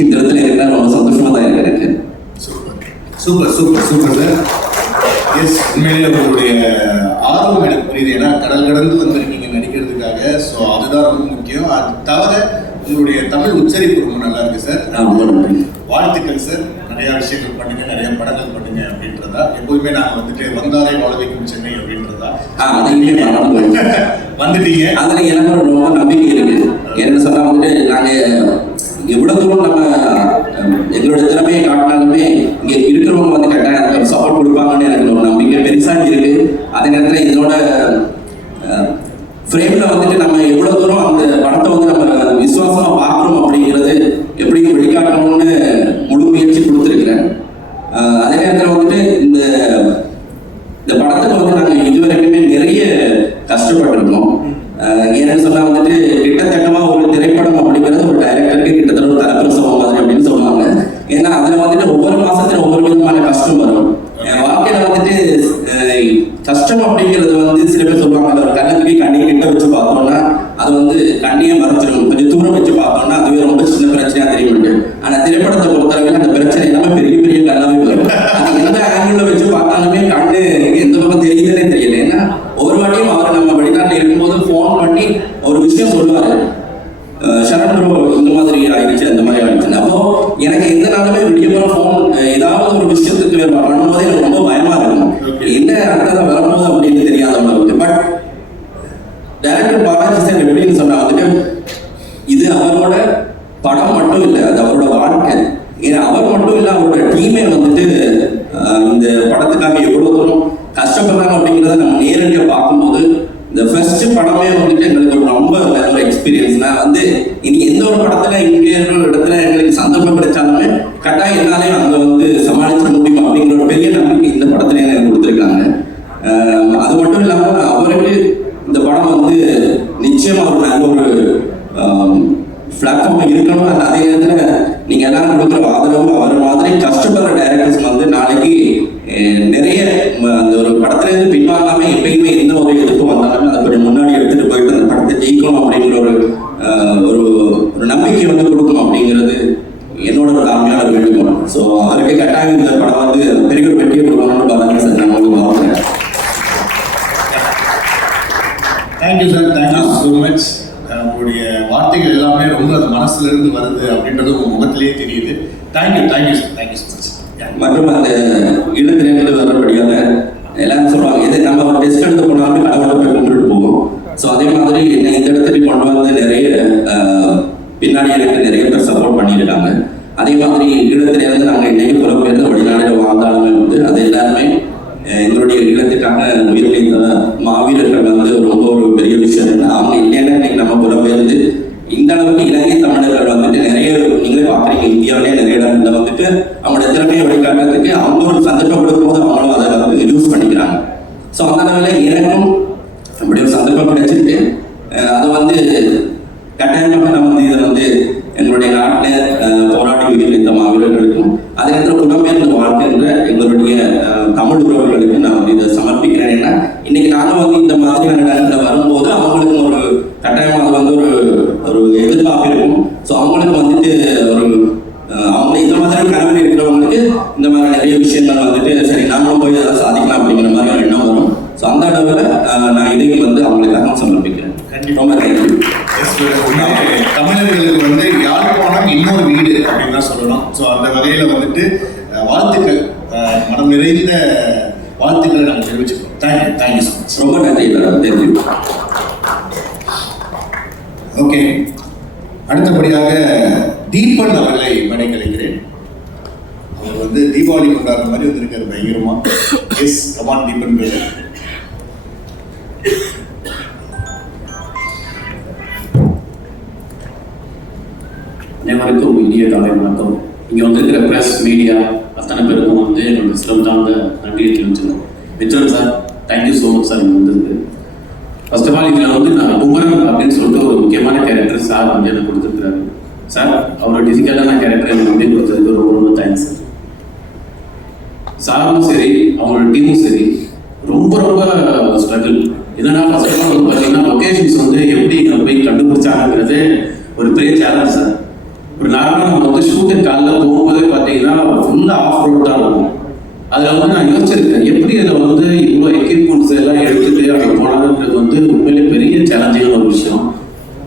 இந்த இடத்துல இருக்கிற ரொம்ப சந்தோஷமாக தான் இருக்கு எனக்கு. Super super super sir. Yes, உண்மையிலே உங்களுடைய ஆர்வம் எனக்கு புரியுது. ஏன்னா கடல் கடந்து வந்திருக்கீங்க நடிக்கிறதுக்காக. ஸோ அதுதான் ரொம்ப முக்கியம். அது தவிர உங்களுடைய தமிழ் உச்சரிப்பு ரொம்ப நல்லா இருக்கு சார். வாழ்த்துக்கள் சார். நிறைய விஷயங்கள் பண்ணுங்க, நிறைய படங்கள் பண்ணுங்க அப்படின்றதா. எப்போதுமே நாங்கள் வந்துட்டு வந்தாரை வாழ வைக்கும் சென்னை அப்படின்றதா வந்துட்டீங்க. அதில் எனக்கு ரொம்ப நம்பிக்கை இருக்கு. என்ன சொன்னா வந்துட்டு நாங்கள் எவ்வளவு தூரம் நம்ம எங்களோட திறமையை காட்டினாலுமே இங்கே இருக்கிறவங்க வந்து கட்டாயம் சப்போர்ட் கொடுப்பாங்கன்னு எனக்கு ஒரு நம்பிக்கை பெருசாக அதே நேரத்தில் வந்துட்டு இந்த படத்துக்கு வந்து நாங்கள் இதுவரைக்குமே நிறைய கஷ்டப்பட்டிருக்கோம். ஏன்னு சொன்னால் வந்துட்டு கிட்டத்தட்டமாக ஒரு திரைப்படம் அப்படிங்கிறது ஒரு டைரக்டருக்கு கிட்டத்தட்ட ஒரு தலைப்பிரசவம் மாதிரி அப்படின்னு சொல்லுவாங்க. ஏன்னா அதில் வந்துட்டு ஒவ்வொரு மாதத்துல ஒவ்வொரு விதமான கஷ்டம் வரும். என் வாழ்க்கையில் வந்துட்டு கஷ்டம் அப்படிங்கிறது வந்து சில பேர் சொல்லுவாங்க, ஒரு கண்ணுக்கு கண்ணி கிட்ட வச்சு பார்த்தோம்னா அது வந்து கண்ணியே மறைச்சிடும், கொஞ்சம் தூரம் வச்சு பார்த்தோம்னா அதுவே ரொம்ப சின்ன பிரச்சனையா தெரியும். ஆனால் திரைப்படத்தை பொறுத்தவரைக்கும் அந்த பிரச்சனை எல்லாமே பெரிய பெரிய கண்ணாவே வரும். அது எந்த ஆங்கிள் வச்சு பார்த்தாலுமே கண்ணு எந்த பக்கம் தெரியுதுன்னே தெரியல. ஏன்னா ஒரு வாட்டியும் அவர் நம்ம வெளிநாட்டில் இருக்கும்போது ஃபோன் பண்ணி ஒரு விஷயம் சொல்லுவாரு, சரண் ப்ரோ இந்த மாதிரி ஆயிடுச்சு அந்த மாதிரி ஆயிடுச்சு. அப்போ எனக்கு எந்த நாளுமே விடியோ ஃபோன் ஏதாவது ஒரு விஷயத்துக்கு பண்ணும்போது எனக்கு ரொம்ப பயமா இருக்கும், என்ன அடுத்ததாக வரும்போது அப்படின்னு தெரியாதவங்களுக்கு. பட் டைரக்டர் பாலாஜி சார் எப்படின்னு சொன்னா வந்துட்டு இது அவரோட படம் மட்டும் இல்லை, அது அவரோட வாழ்க்கை. ஏன்னா அவர் மட்டும் இல்லை, அவரோட டீமே வந்துட்டு இந்த படத்துக்காக எவ்வளோ தூரம் கஷ்டப்படுறாங்க அப்படிங்கிறத நம்ம நேரடியாக பார்க்கும்போது இந்த ஃபர்ஸ்ட் படமே வந்துட்டு எங்களுக்கு ஒரு ரொம்ப நல்ல ஒரு எக்ஸ்பீரியன்ஸ். நான் வந்து இனி எந்த ஒரு படத்துல இங்கே ஒரு இடத்துல எங்களுக்கு சந்தர்ப்பம் கிடைச்சாலுமே கட்டாயம் என்னாலே அங்கே வந்து சமாளிக்க முடியும் அப்படிங்கிற ஒரு பெரிய நம்பிக்கை இந்த படத்துல எனக்கு கொடுத்துருக்காங்க. அது மட்டும் இல்லாமல் அவருக்கு இந்த படம் வந்து நிச்சயமா ஒரு நல்ல ஒரு பிளாட்ஃபார்ம் இருக்கணும். அதே நேரத்தில் நீங்க எல்லாரும் கொடுக்குற ஆதரவு அவர் மாதிரி கஷ்டப்படுற டைரக்டர்ஸ் வந்து நாளைக்கு நிறைய அந்த ஒரு படத்துல இருந்து பின்வாங்காம எப்பயுமே எந்த ஒரு எதிர்ப்பு வந்தாலுமே அதை கொஞ்சம் முன்னாடி எடுத்துட்டு போயிட்டு அந்த படத்தை ஜெயிக்கணும் அப்படிங்கிற ஒரு நம்பிக்கை வந்து கொடுக்கணும் அப்படிங்கிறது என்னோட ஒரு தாழ்மையான வேண்டுகோள். ஸோ அவருக்கு கட்டாயம் இந்த படம் வந்து பெரிய ஒரு வெற்றியை கொடுக்கணும்னு பாருங்க சார். நான் உங்களுக்கு வாழ்த்துறேன். Thank you sir, thank you so much. உங்களுடைய வார்த்தைகள் எல்லாமே ரொம்ப அந்த மனசுல இருந்து வருது அப்படின்றது உங்க முகத்திலேயே தெரியுது. Thank you thank you sir, thank you so much. மற்றும் அந்த இழுத்திரைந்து வர்றபடியாக எல்லாரும் சொல்லுவாங்க, இது நம்ம ஒரு டெஸ்ட் எடுத்து போனாலும் கடவுளை போய் கொண்டுட்டு போவோம். ஸோ அதே மாதிரி என்னை இந்த இடத்துக்கு கொண்டு வந்து நிறைய பின்னாடி எனக்கு நிறைய பேர் சப்போர்ட் பண்ணியிருக்காங்க. அதே மாதிரி ஈழத்திலிருந்து நாங்கள் இன்னைக்கு புறப்பெயர்ந்து வெளிநாடுகள் வாழ்ந்தாலுமே வந்து அது எல்லாருமே எங்களுடைய ஈழத்துக்காக உயிரிழந்த மாவீரர்கள் வந்து ரொம்ப ஒரு பெரிய விஷயம். அவங்க இல்லைன்னா இன்னைக்கு நம்ம புறப்பெயர்ந்து இந்த அளவுக்கு இலங்கை தமிழர்கள் வந்துட்டு நிறைய நீங்களே பார்க்குறீங்க, இந்தியாவிலே நிறைய இடங்கள்ல வந்துட்டு அவங்களோட திறமையை வெளிக்காட்டுறதுக்கு அவங்க ஒரு சந்தர்ப்பம் கொடுக்கும்போது அவங்களும் அதை வந்து யூஸ் பண்ணிக்கிறாங்க. ஸோ அந்த அளவில் எனக்கும் அப்படி ஒரு சந்தர்ப்பம் கிடைச்சிருக்கு. அதை வந்து கட்டாயமாக நம்ம வந்து இதை வந்து எங்களுடைய நாட்டில் போராடி உயிரிழந்த மாவீரர்களுக்கும் அதே நேரத்தில் புலம்பெயர்ந்த வாழ்க்கைன்ற எங்களுடைய தமிழ் உறவுகளுக்கு நான் வந்து இதை சமர்ப்பிக்கிறேன். ஏன்னா இன்னைக்கு நானும் வந்து இந்த மாதிரியான இடங்களில் வரும்போது அவங்களுக்கு ஒரு கட்டாயமாக அது வந்து ஒரு எதிர்பார்ப்பு இருக்கும். ஸோ அவங்களுக்கு வந்துட்டு ஒரு அவங்க இந்த மாதிரி கனவில் இருக்கிறவங்களுக்கு இந்த மாதிரி நிறைய விஷயங்கள் வந்துட்டு சரி நாமளும் போய் அதை சாதிக்கலாம் அப்படிங்கிற மாதிரி ஒரு எண்ணம் வரும். ஸோ அந்த அளவில் நான் இதையும் வந்து அவங்களுக்காக சமர்ப்பிக்கிறேன். ரொம்ப தேங்க்யூ. தமிழர்களுக்கு வந்து யாழ்ப்பாணம் இன்னொரு வீடு அப்படின்னு தான் சொல்லணும். ஸோ அந்த வகையில் வந்துட்டு வாழ்த்துக்கள், மனம் நிறைந்த வாழ்த்துக்களை நாங்கள் தெரிவிச்சுக்கிறோம். Thank you thank you so much. ரொம்ப நன்றி. தேங்க்யூ. ஓகே, அடுத்தபடியாக தீபன் அவர்களை மனைக்கு அழைக்கிறேன். அவர் வந்து தீபாவளி கொண்டாடுற மாதிரி வந்திருக்காரு பயங்கரமா. எஸ், கமான் தீபன் பேர். அனைவருக்கும் இனிய காலை வணக்கம். இங்கே வந்திருக்கிற ப்ரெஸ் மீடியா அத்தனை பேருக்கும் வந்து என்னோட சிரம் தாழ்ந்த நன்றியை தெரிவிச்சுக்கிறோம். Witcher sir, thank you so much sir. இங்கே வந்திருக்கு. ஃபர்ஸ்ட் ஆஃப் ஆல் இதில் வந்து நான் குமரன் அப்படின்னு சொல்லிட்டு ஒரு முக்கியமான கேரக்டர் சார் வந்து எனக்கு கொடுத்துருக்குறாரு. சார் அவரோட டிஃபிகல்ட்டான கேரக்டர் எனக்கு வந்து கொடுத்ததுக்கு ரொம்ப ரொம்ப தேங்க்ஸ் சார். சாரும் சரி அவங்களோட டீமும் சரி ரொம்ப ரொம்ப ஸ்ட்ரகிள். என்னன்னா ஃபர்ஸ்ட் ஆஃப் ஆல் வந்து பார்த்தீங்கன்னா லொக்கேஷன்ஸ் வந்து எப்படி போய் கண்டுபிடிச்சாங்கிறது ஒரு பெரிய சேலஞ்ச் சார். ஒரு நார்மலாக நம்ம வந்து ஷூட்டிங் காலில் போகும்போதே பார்த்தீங்கன்னா ஃபுல்லாக ஆஃப் ரோட் தான் இருக்கும். அதில் வந்து நான் யோசிச்சிருக்கேன் எப்படி அதில் வந்து இவ்வளோ எக்யூப்மெண்ட்ஸ் எல்லாம் எடுத்துகிட்டு அங்கே போனதுன்றது வந்து உண்மையிலே பெரிய சேலஞ்சிங்கான ஒரு விஷயம்.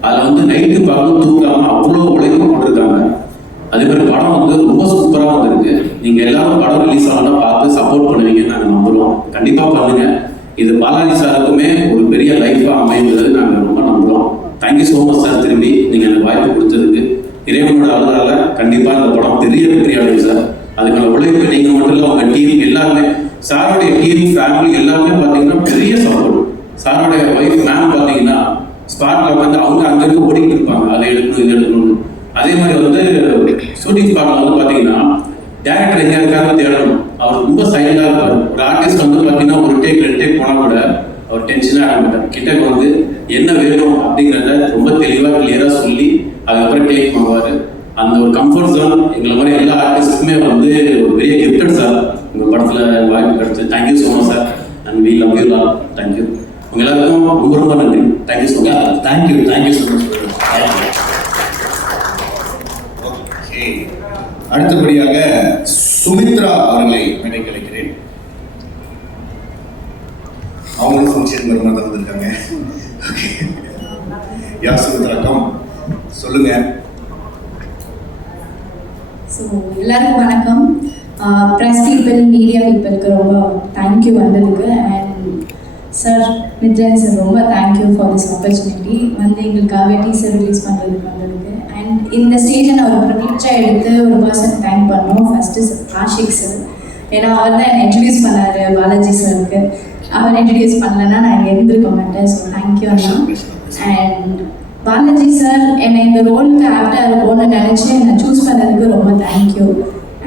அதில் வந்து நைட்டு பகலும் தூக்காமல் அவ்வளோ உழைப்பு போட்டிருக்காங்க. அதே மாதிரி படம் வந்து ரொம்ப சூப்பராக வந்திருக்கு. நீங்கள் எல்லாரும் படம் ரிலீஸ் ஆனால் பார்த்து சப்போர்ட் பண்ணுவீங்கன்னு நாங்கள் நம்புகிறோம். கண்டிப்பாக பண்ணுங்கள். இது பாலாஜி சாருக்குமே ஒரு பெரிய லைஃபாக அமைந்தது நாங்கள் ரொம்ப நம்புகிறோம். Thank you so much sir. திரும்பி நீங்கள் எனக்கு வாய்ப்பு கொடுத்ததுக்கு இறைவனோட அருளால கண்டிப்பாக இந்த படம் பெரிய வெற்றி அடையும் சார். அதுக்கான உழைப்பு நீங்கள் மட்டும் இல்லை, உங்கள் டீம் எல்லாருமே, சாரோடைய டீம் ஃபேமிலி எல்லாருமே பார்த்தீங்கன்னா பெரிய சப்போர்ட். சாரோடைய ஒய்ஃப் மேம் பார்த்தீங்கன்னா ஸ்பாட்டில் வந்து அவங்க அங்கேருந்து ஓடிக்கிட்டு இருப்பாங்க, அதை எடுக்கணும் இது எடுக்கணும்னு. அதே மாதிரி வந்து ஷூட்டிங் ஸ்பாட்டில் வந்து பார்த்தீங்கன்னா டேரக்டர் எங்கே இருக்காருன்னு தேடணும். அவர் ரொம்ப சைலண்டாக இருப்பார். ஒரு ஆர்டிஸ்ட் வந்து பார்த்தீங்கன்னா ஒரு டேக் 2 டேக் போனால் கூட அவர் டென்ஷனாக ஆக மாட்டார். கிட்டக்கு வந்து என்ன வேணும் அப்படிங்கிறத ரொம்ப தெளிவாக கிளியராக சொல்லி அதுக்கப்புறம் டேக் பண்ணுவார். அந்த ஒரு கம்ஃபர்ட் ஜோன் எங்களை மாதிரி எல்லா ஆர்டிஸ்ட்டுக்குமே வந்து ஒரு பெரிய கிஃப்டட் சார். உங்கள் படத்தில் வாய்ப்பு கிடைச்சது. Thank you so much sir. And we love you all. Thank you. உங்க எல்லாருக்கும் ரொம்ப ரொம்ப நன்றி. Thank you so much. Thank you so much. Okay, அடுத்தபடியாக சுமித்ரா அவர்களை மேடைக்கு அழைக்கிறேன். அவங்களும் ஃபங்க்ஷன் வருமா தான் வந்திருக்காங்க. ஓகே, யா சுமித்ரா கம், சொல்லுங்க. ஸோ எல்லாருக்கும் வணக்கம். ப்ரெஸ் பீப்புள், மீடியா பீப்புளுக்கு ரொம்ப தேங்க்யூ வந்ததுக்கு. அண்ட் சார், மித்ரன் சார், ரொம்ப தேங்க்யூ ஃபார் திஸ் ஆப்பர்ச்சுனிட்டி. வந்து எங்களுக்காக டீசர் ரிலீஸ் பண்ணுறதுக்கு வந்ததுக்கு. அண்ட் இந்த ஸ்டேஜை நான் ஒரு ப்ரிவிலேஜாக எடுத்து ஒரு பர்சன் தேங்க் பண்ணோம். First Ashiq sir. ஏன்னா அவர் தான் என்னை இன்ட்ரடியூஸ் பண்ணார் பாலாஜி சாருக்கு. அவர் இன்ட்ரடியூஸ் பண்ணலன்னா நான் இங்கே இருந்திருக்க மாட்டேன். So thank you Anna. And Balaji sir என்னை இந்த ரோலுக்கு ஆப்டாக இருக்கும்னு நினச்சி என்னை சூஸ் பண்ணதுக்கு ரொம்ப thank you.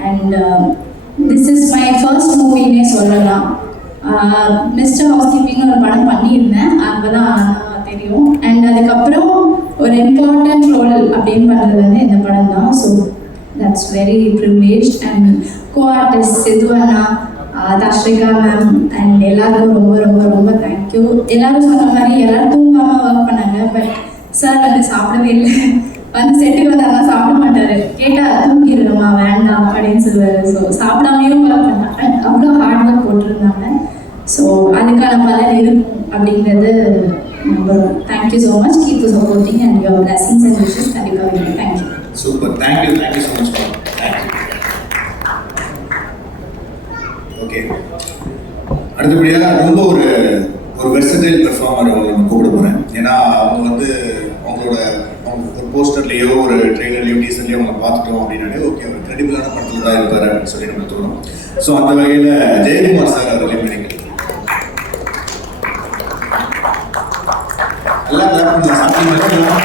And this is my first மூவின்னே சொல்லலாம். மிஸ்டர் ஹவுஸ் கீப்பிங்னு ஒரு படம் பண்ணியிருந்தேன், அங்கே தான் தெரியும். அண்ட் அதுக்கப்புறம் ஒரு இம்பார்ட்டன்ட் ரோல் அப்படின்னு பண்ணுறது வந்து இந்த படம் தான். So that's very privilege. And co artist Siddhu அண்ணா, தஷ்ரிகா மேம் அண்ட் எல்லாருக்கும் ரொம்ப ரொம்ப ரொம்ப தேங்க்யூ. எல்லாரும் சொன்ன மாதிரி எல்லாரும் தூங்காமல் ஒர்க் பண்ணாங்க. பட் சார் வந்து சாப்பிடவே இல்லை. வந்து செட்டுக்கு வந்தாங்கன்னா சாப்பிட மாட்டார். கேட்டால் தூங்கிடுமா வேண்டாம் அப்படின்னு சொல்லுவார். ஸோ சாப்பிடாமையும் ஒர்க் பண்ணாங்க. அவ்வளோ ஹார்ட் ஒர்க் போட்டிருந்தாங்க. ஸோ அதுக்கான பலன் இருக்கும் அப்படிங்கிறது நம்புகிறோம். Thank you so much. Keep supporting and your blessings and wishes கண்டிப்பாக வேணும். Thank you. Super, thank you so much. Thank you. Okay, அடுத்தபடியாக ரொம்ப ஒரு வெர்சடைல் பெர்ஃபார்மர் அவங்க நம்ம கூப்பிட போகிறேன். ஏன்னா அவங்க வந்து அவங்க ஒரு போஸ்டர்லேயோ ஒரு ட்ரெய்லர்லையோ டீசர்லையோ அவங்க பார்த்துட்டோம் அப்படின்னாலே ஓகே, ஒரு கிரெடிபிளான படத்தில் தான் இருப்பார் அப்படின்னு சொல்லி நம்ம தோணும். ஸோ அந்த வகையில் ஜெயக்குமார் சார் அவர்களே நினைக்கிறேன். எல்லாம் சாப்பிட்டீங்களா?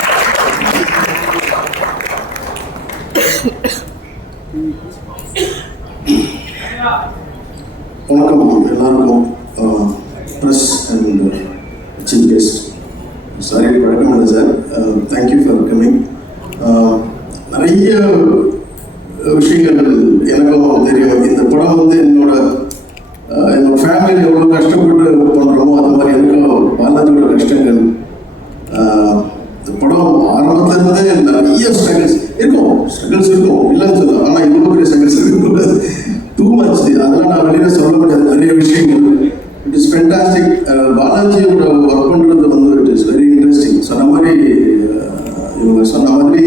வணக்கம் எல்லாருக்கும். Press and chief guest, sorry வணக்கம் இல்லை சார். Thank you for coming. நிறைய விஷயங்கள் எனக்கும் தெரியும். இந்த படம் வந்து என்னோட ஃபேமிலியில் எவ்வளோ கஷ்டப்பட்டு பண்ணுறோமோ அது மாதிரி எனக்கும் பாலாஜியோட கஷ்டங்கள். இந்த படம் ஆரம்பத்துலேருந்தே நிறைய ஸ்ட்ரகிள்ஸ் இருக்கும் இல்லைன்னு சொல்லலாம். ஆனால் இவ்வளோ பெரிய ஸ்ட்ரகிள்ஸ் இருக்கக்கூடாது, டூ மச். அதெல்லாம் நான் வெளியில் சொல்ல முடியாது. நிறைய விஷயங்கள். It is fantastic. பாலாஜியோட ஒர்க் பண்ணுறது வந்து இட் இஸ் வெரி இன்ட்ரெஸ்டிங். சொன்ன மாதிரி இவங்க சொன்ன மாதிரி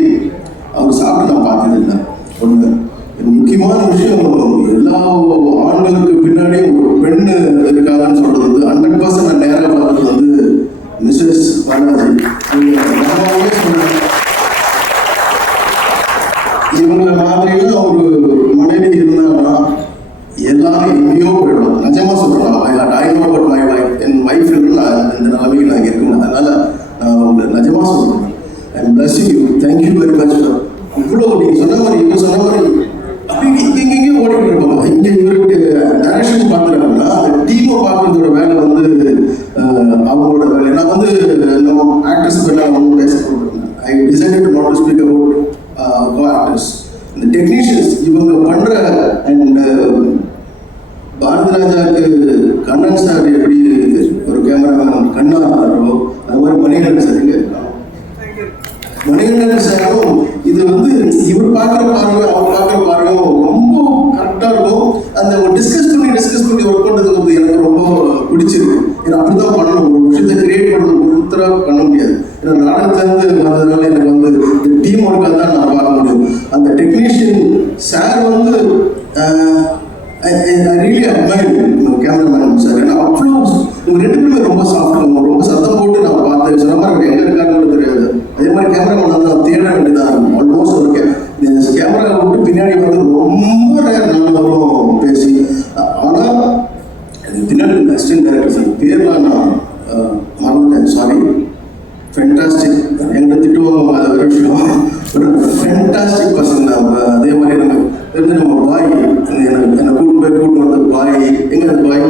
அவர் சாப்பிட்டு நான் பார்த்ததில்லை. ஒன்று முக்கியமான விஷயம், எல்லா ஆண்களுக்கு பின்னாடியும் ஒரு பெண் இருக்காதுன்னு சொல்கிறது வந்து 100% நான் நேராக பார்த்தது வந்து மிஸ்ஸஸ் பாலாஜி. இவங்க மாதிரிலாம் ஒரு மனைவி இருந்தாங்கன்னா எல்லாரும் எங்கேயோ போயிடும். நிஜமாக சொல்கிறேன். I know about my wife. N wife நான் இந்த நிலைமைக்கு நான் இருக்கணும். அதனால் நான் நிஜமாக சொல்கிறேன். I am blessing you. Thank you very much. இவ்வளோ நீங்கள் சொன்ன மாதிரி இவங்க சொன்ன மாதிரி அப்படி இங்கெங்கேயும் ஓடிட்டு இருப்பாங்க. இங்கே இவருக்கு டைரக்ஷன் பார்க்குறாங்கன்னா அந்த டீமை பார்க்குறதோட வேலை வந்து அவங்களோட வேலை. நான் வந்து நம்ம ஆக்டர்ஸ் நான் வந்து பேச போட்டுருந்தேன். I decided not to speak about co actors. இந்த டெக்னீஷியன்ஸ் இவங்க பண்ணுற அண்ட் பாரதிராஜாவுக்கு கண்ணன் சார் எப்படி ஒரு கேமராமேன் கண்ணா இருந்தாரோ அது மாதிரி மணிகண்டன் சார் இங்கே இருக்காங்க. மணிகண்டன் சாரும் இது வந்து இவர் பார்க்குற பாருங்க அவர் பார்க்குற பாருங்க ரொம்ப கரெக்டாக இருக்கும். அந்த ஒரு டிஸ்கஸ் பண்ணி ஒர்க் பண்ணுறது வந்து எனக்கு ரொம்ப பிடிச்சிருக்கு. ஏன்னா அப்படி தான் பண்ணணும். ஒரு விஷயத்தை கிரியேட் பண்ணுறது ஒருத்தராக பண்ண முடியாது. ஏன்னா நாடகத்துலேருந்து வந்ததுனால எனக்கு வந்து டீம் ஒர்க்காக தான் நான் பார்க்க முடியும். அந்த டெக்னீஷியன் சார் வந்து I really admire cameraman sir. ஏன்னா அவ்வளோ இவங்க ரெண்டு பேருமே ரொம்ப சாஃப்டாக ரொம்ப சத்தம் போட்டு நான் பார்த்தேன். சொன்ன மாதிரி எங்கே இருக்காருன்னு தெரியாது. அதே மாதிரி கேமராமேன் வந்து நான் தேட வேண்டியதாக இருக்கும். ஆல்மோஸ்ட் ஒரு கேமரா விட்டு பின்னாடி வந்து ரொம்ப நேரம் பேசி. ஆனால் அது பின்னாடி அசிஸ்டன்ட் டைரக்டர் சார் பேர்லாம் நான் மறந்துட்டேன், சாரி. ஃபென்டாஸ்டிக். எங்களை திட்டுவோம், அது ஒரு விஷயம். ஒரு ஃபென்டாஸ்டிக் பர்சன். அதே மாதிரி நம்ம இருந்து நம்ம பாய் என்னை கூட்டு வந்த பாய் எங்க அந்த பாய்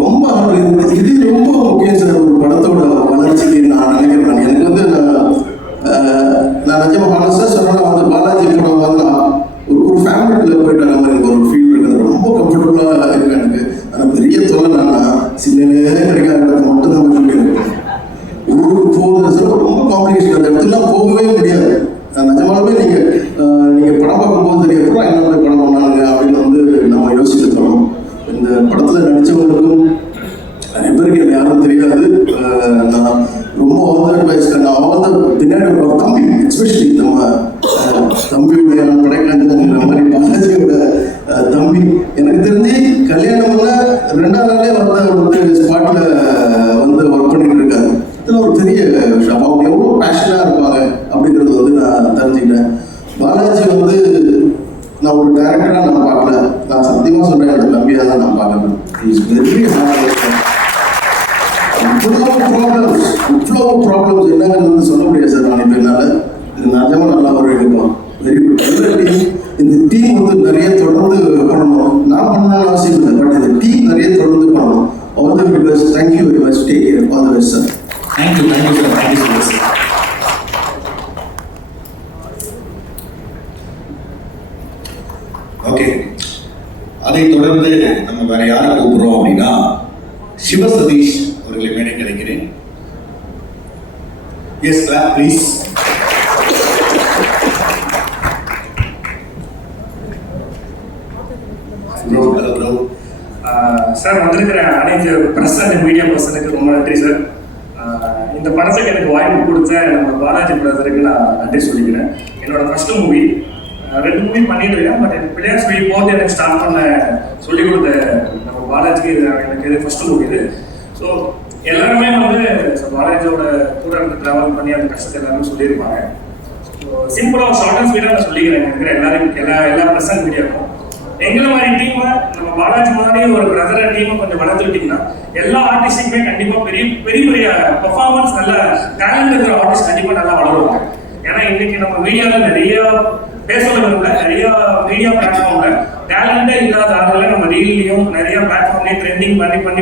ரொம்ப இது ரொம்ப முக்கியம் சார் ஒரு படத்தோட வளர்ச்சிக்கு நான் நினைக்கிறேன். எனக்கு வந்து நான் நிஜமா மனசாக சொன்னா வந்து பாலாஜி படம் வந்து ஒரு ஃபேமிலிக்குள்ள போயிட்டு வர மாதிரி ஒரு ஃபீல் இருக்குது. ரொம்ப கம்ஃபர்டபுளாக இருக்கு எனக்கு. ஆனால் பெரிய தொலை நான் சில நேரம் கிடைக்காத இடத்துல மட்டும் தான் சொல்லியிருக்கேன். ஊருக்கு போகிறது ரொம்ப காம்ப்ளிகேஷன். அந்த இடத்துலாம் போகவே முடியாது. நிஜமாலுமே நீங்கள் படம் பார்க்கும்போது தெரியும் எப்போ என்ன படம் பண்ணாங்க அப்படின்னு வந்து நம்ம யோசிச்சு தரோம். இந்த படத்தில் நடித்தவங்களுக்கும் நிறைய பேருக்கு என்ன யாரும் தெரியாது. நான் ரொம்ப பின்னாடி ஒரு தம்பி எஸ்பெஷலி நம்ம தம்பியுடைய படைக்காஞ்சிங்கிற மாதிரி பாலாஜியோட தம்பி எனக்கு தெரிஞ்சு கல்யாணம் பண்ண 2ஆம் நாளே வந்து ஸ்பாட்டில் வந்து ஒர்க் பண்ணிட்டு இருக்காரு. இதில் ஒரு பெரிய விஷயம். அவங்க எவ்வளோ பேஷனாக இருப்பாங்க அப்படிங்கிறது வந்து நான் தெரிஞ்சுக்கிட்டேன். பாலாஜி வந்து நான் ஒரு டைரக்டராக நான் பார்க்கல. நான் சத்தியமாக சொல்கிறேன், என்னோட தம்பியாக தான் நான் பார்க்கணும். இஸ் வெரி இவ்வளோ ப்ராப்ளம்ஸ் என்னங்கிறது வந்து சொல்ல முடியாது சார். நான் இப்போ என்னால் இது நிஜமாக நல்லா ஒரு இருக்கும். Very good. இந்த டீம் வந்து நிறைய தொடர்ந்து பண்ணணும். நான் பண்ணணும்னு அவசியம் இல்லை, பட் இந்த டீம் நிறைய தொடர்ந்து பண்ணணும். All the very best. Thank you very much. Take care. All the best sir. Thank you sir. Thank you so much sir. Okay, அதை தொடர்ந்து நம்ம வேற யாரை கூப்பிடுறோம் அப்படின்னா சிவ சதீஷ் அவர்களை மேடை கிடைக்கிறேன். Yes sir, please. சார், வந்திருக்கிற அனைத்து பிரஸ் அண்ட் மீடியா பர்சனுக்கு ரொம்ப நன்றி சார். இந்த படத்துக்கு எனக்கு வாய்ப்பு கொடுத்த நம்ம பாலாஜி பிரதருக்கு நான் நன்றி சொல்லிக்கிறேன். என்னோட ஃபர்ஸ்ட் மூவி, 2 மூவி பண்ணிட்டு இருக்கேன். பட் எனக்கு பிள்ளையார் சொல்லி போட்டு எனக்கு ஸ்டார்ட் பண்ண சொல்லிக் கொடுத்த நம்ம பாலாஜிக்கு எனக்கு இது ஃபர்ஸ்ட் மூவி இது. ஸோ எல்லாருமே வந்து பாலாஜியோட கூட இருந்து ட்ராவல் பண்ணி அந்த கஷ்டத்தை எல்லாருமே சொல்லியிருப்பாங்க. ஸோ சிம்பிளாக ஷார்ட் அண்ட் ஸ்வீட்டாக நான் சொல்லிக்கிறேன். இருக்கிற எல்லா ப்ரெஸ் அண்ட் மீடியாவுக்கும் எங்களை மாதிரி டீமை நம்ம பாலாஜி மாதிரி ஒரு பிரதர டீமை கொஞ்சம் வளர்த்துக்கிட்டீங்கன்னா எல்லா ஆர்டிஸ்டுக்குமே கண்டிப்பாக பெரிய பெரிய பெர்ஃபார்மன்ஸ், நல்ல டேலண்ட் இருக்கிற ஆர்டிஸ்ட் கண்டிப்பாக நல்லா வளருவாங்க. ஏன்னா இன்னைக்கு நம்ம மீடியாவில் நிறைய பேசுறவங்க நிறைய மீடியா பிளாட்ஃபார்ம்ல டேலண்டே இல்லாத ஆளுகளை நம்ம ரீல்லையும் நிறைய பிளாட்ஃபார்ம்லையும் ட்ரெண்டிங்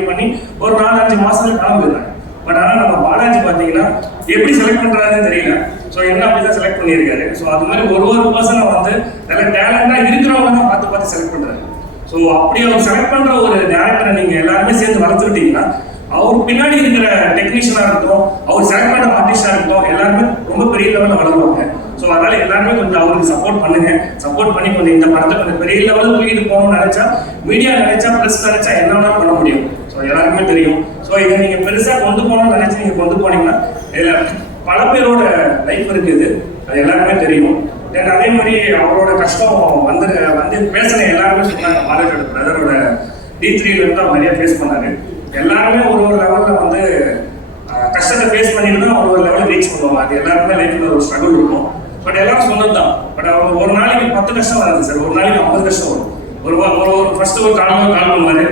பண்ணி ஒரு 4-5 மாசத்துல கிளம்பிடுறாங்க. பட் ஆனால் நம்ம பாலாஜி பார்த்தீங்கன்னா எப்படி செலக்ட் பண்றாருன்னு தெரியல. ஸோ என்ன அப்படிதான் செலக்ட் பண்ணியிருக்காரு. ஸோ அது மாதிரி ஒரு பர்சனை வந்து நல்ல டேலண்டா இருக்கிறவங்க தான் பார்த்து செலக்ட் பண்றாரு. ஸோ அப்படி அவர் செலக்ட் பண்ற ஒரு டேரக்டரை நீங்க எல்லாருமே சேர்ந்து வளர்த்துக்கிட்டீங்கன்னா அவர் பின்னாடி இருக்கிற டெக்னீஷியனா இருக்கட்டும், அவர் செலக்ட் பண்ற ஆர்டிஸ்டா இருக்கட்டும், எல்லாருமே ரொம்ப பெரிய லெவலில் வளருவாங்க. ஸோ அதனால எல்லாருமே கொஞ்சம் அவருக்கு சப்போர்ட் பண்ணுங்க. சப்போர்ட் பண்ணி கொஞ்சம் இந்த படத்தை கொஞ்சம் பெரிய லெவலில் தூக்கிட்டு போகணும்னு நினைச்சா, மீடியா நினைச்சா, ப்ரெஸ் நினைச்சா என்ன பண்ண முடியும். ஸோ எல்லாருக்குமே தெரியும். ஸோ இதை நீங்க பெருசா கொண்டு போகணும்னு நினைச்சு நீங்க கொண்டு போனீங்கன்னா இதுல பல பேரோட லைஃப் இருக்குது, அது எல்லாருமே தெரியும். தென் அதே மாதிரி அவரோட கஷ்டம் வந்து பேசுன எல்லாருமே சொன்னாங்க. பாலாஜியோட பிரதரோட D3ல இருந்து அவர் நிறைய ஃபேஸ் பண்ணாரு. எல்லாருமே ஒரு லெவல்ல வந்து கஷ்டத்தை ஃபேஸ் பண்ணிட்டு தான் ஒரு லெவலில் ரீச் பண்ணுவாங்க. அது எல்லாருமே லைஃப்ல ஒரு ஸ்ட்ரகிள் இருக்கும். பட் எல்லாரும் சொன்னது தான். பட் அவர் ஒரு நாளைக்கு 10 கஷ்டம் வராது சார், ஒரு நாளைக்கு 50 கஷ்டம் வரும். ஒரு ஃபர்ஸ்ட் ஒரு கால் பண்ணுவாரு,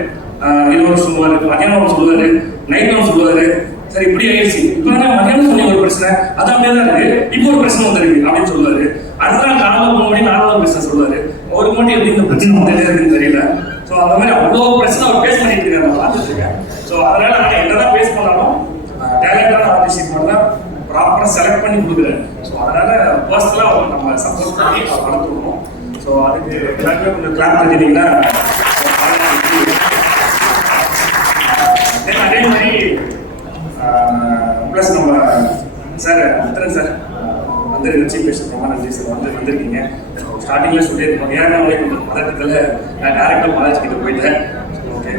இருவர் சொல்லுவாரு, மதியானம் சொல்லுவாரு, நைட் சொல்லுவாரு. சார் இப்படி ஆயிடுச்சு, இப்போ மதியானம் சொன்ன ஒரு பிரச்சனை அது அப்படியே தான் இருக்கு, இப்போ ஒரு பிரச்சனை வந்துருக்கு அப்படின்னு சொல்லுவாரு. அடுத்த நாள் காலையில் போன 4வது பிரச்சனை சொல்லுவாரு. அவருக்கு மட்டும் எப்படி இந்த பிரச்சனை வந்துட்டே இருக்குன்னு தெரியல. ஸோ அந்த மாதிரி அவ்வளோ பிரச்சனை அவர் ஃபேஸ் பண்ணிட்டு இருக்காரு, நான் பார்த்துட்டு இருக்கேன். ஸோ அதனால நான் என்னதான் ஃபேஸ் பண்ணாலும் டேலண்டான ஆர்டிஸ்ட் மட்டும் தான் ப்ராப்பராக செலக்ட் பண்ணி கொடுக்குறேன். ஸோ அதனால பர்சனலாக அவங்க நம்ம சப்போர்ட் பண்ணி வளர்த்துருக்கோம். ஸோ அதுக்கு எல்லாருமே கொஞ்சம் கிளாப் பண்ணிட்டீங்கன்னா அதே மாதிரி ப்ளஸ் நம்ம சார் முத்தரன் சார் வந்து சீஃப் கெஸ்ட் ரொம்ப நன்றி சார் வந்திருக்கீங்க. ஸ்டார்டிங்லேயே சொல்லியிருக்கோம், ஏன்னா கொஞ்சம் பதட்டத்தில் நான் டேரக்டாக பாலாஜி கிட்ட போயிட்டேன். ஓகே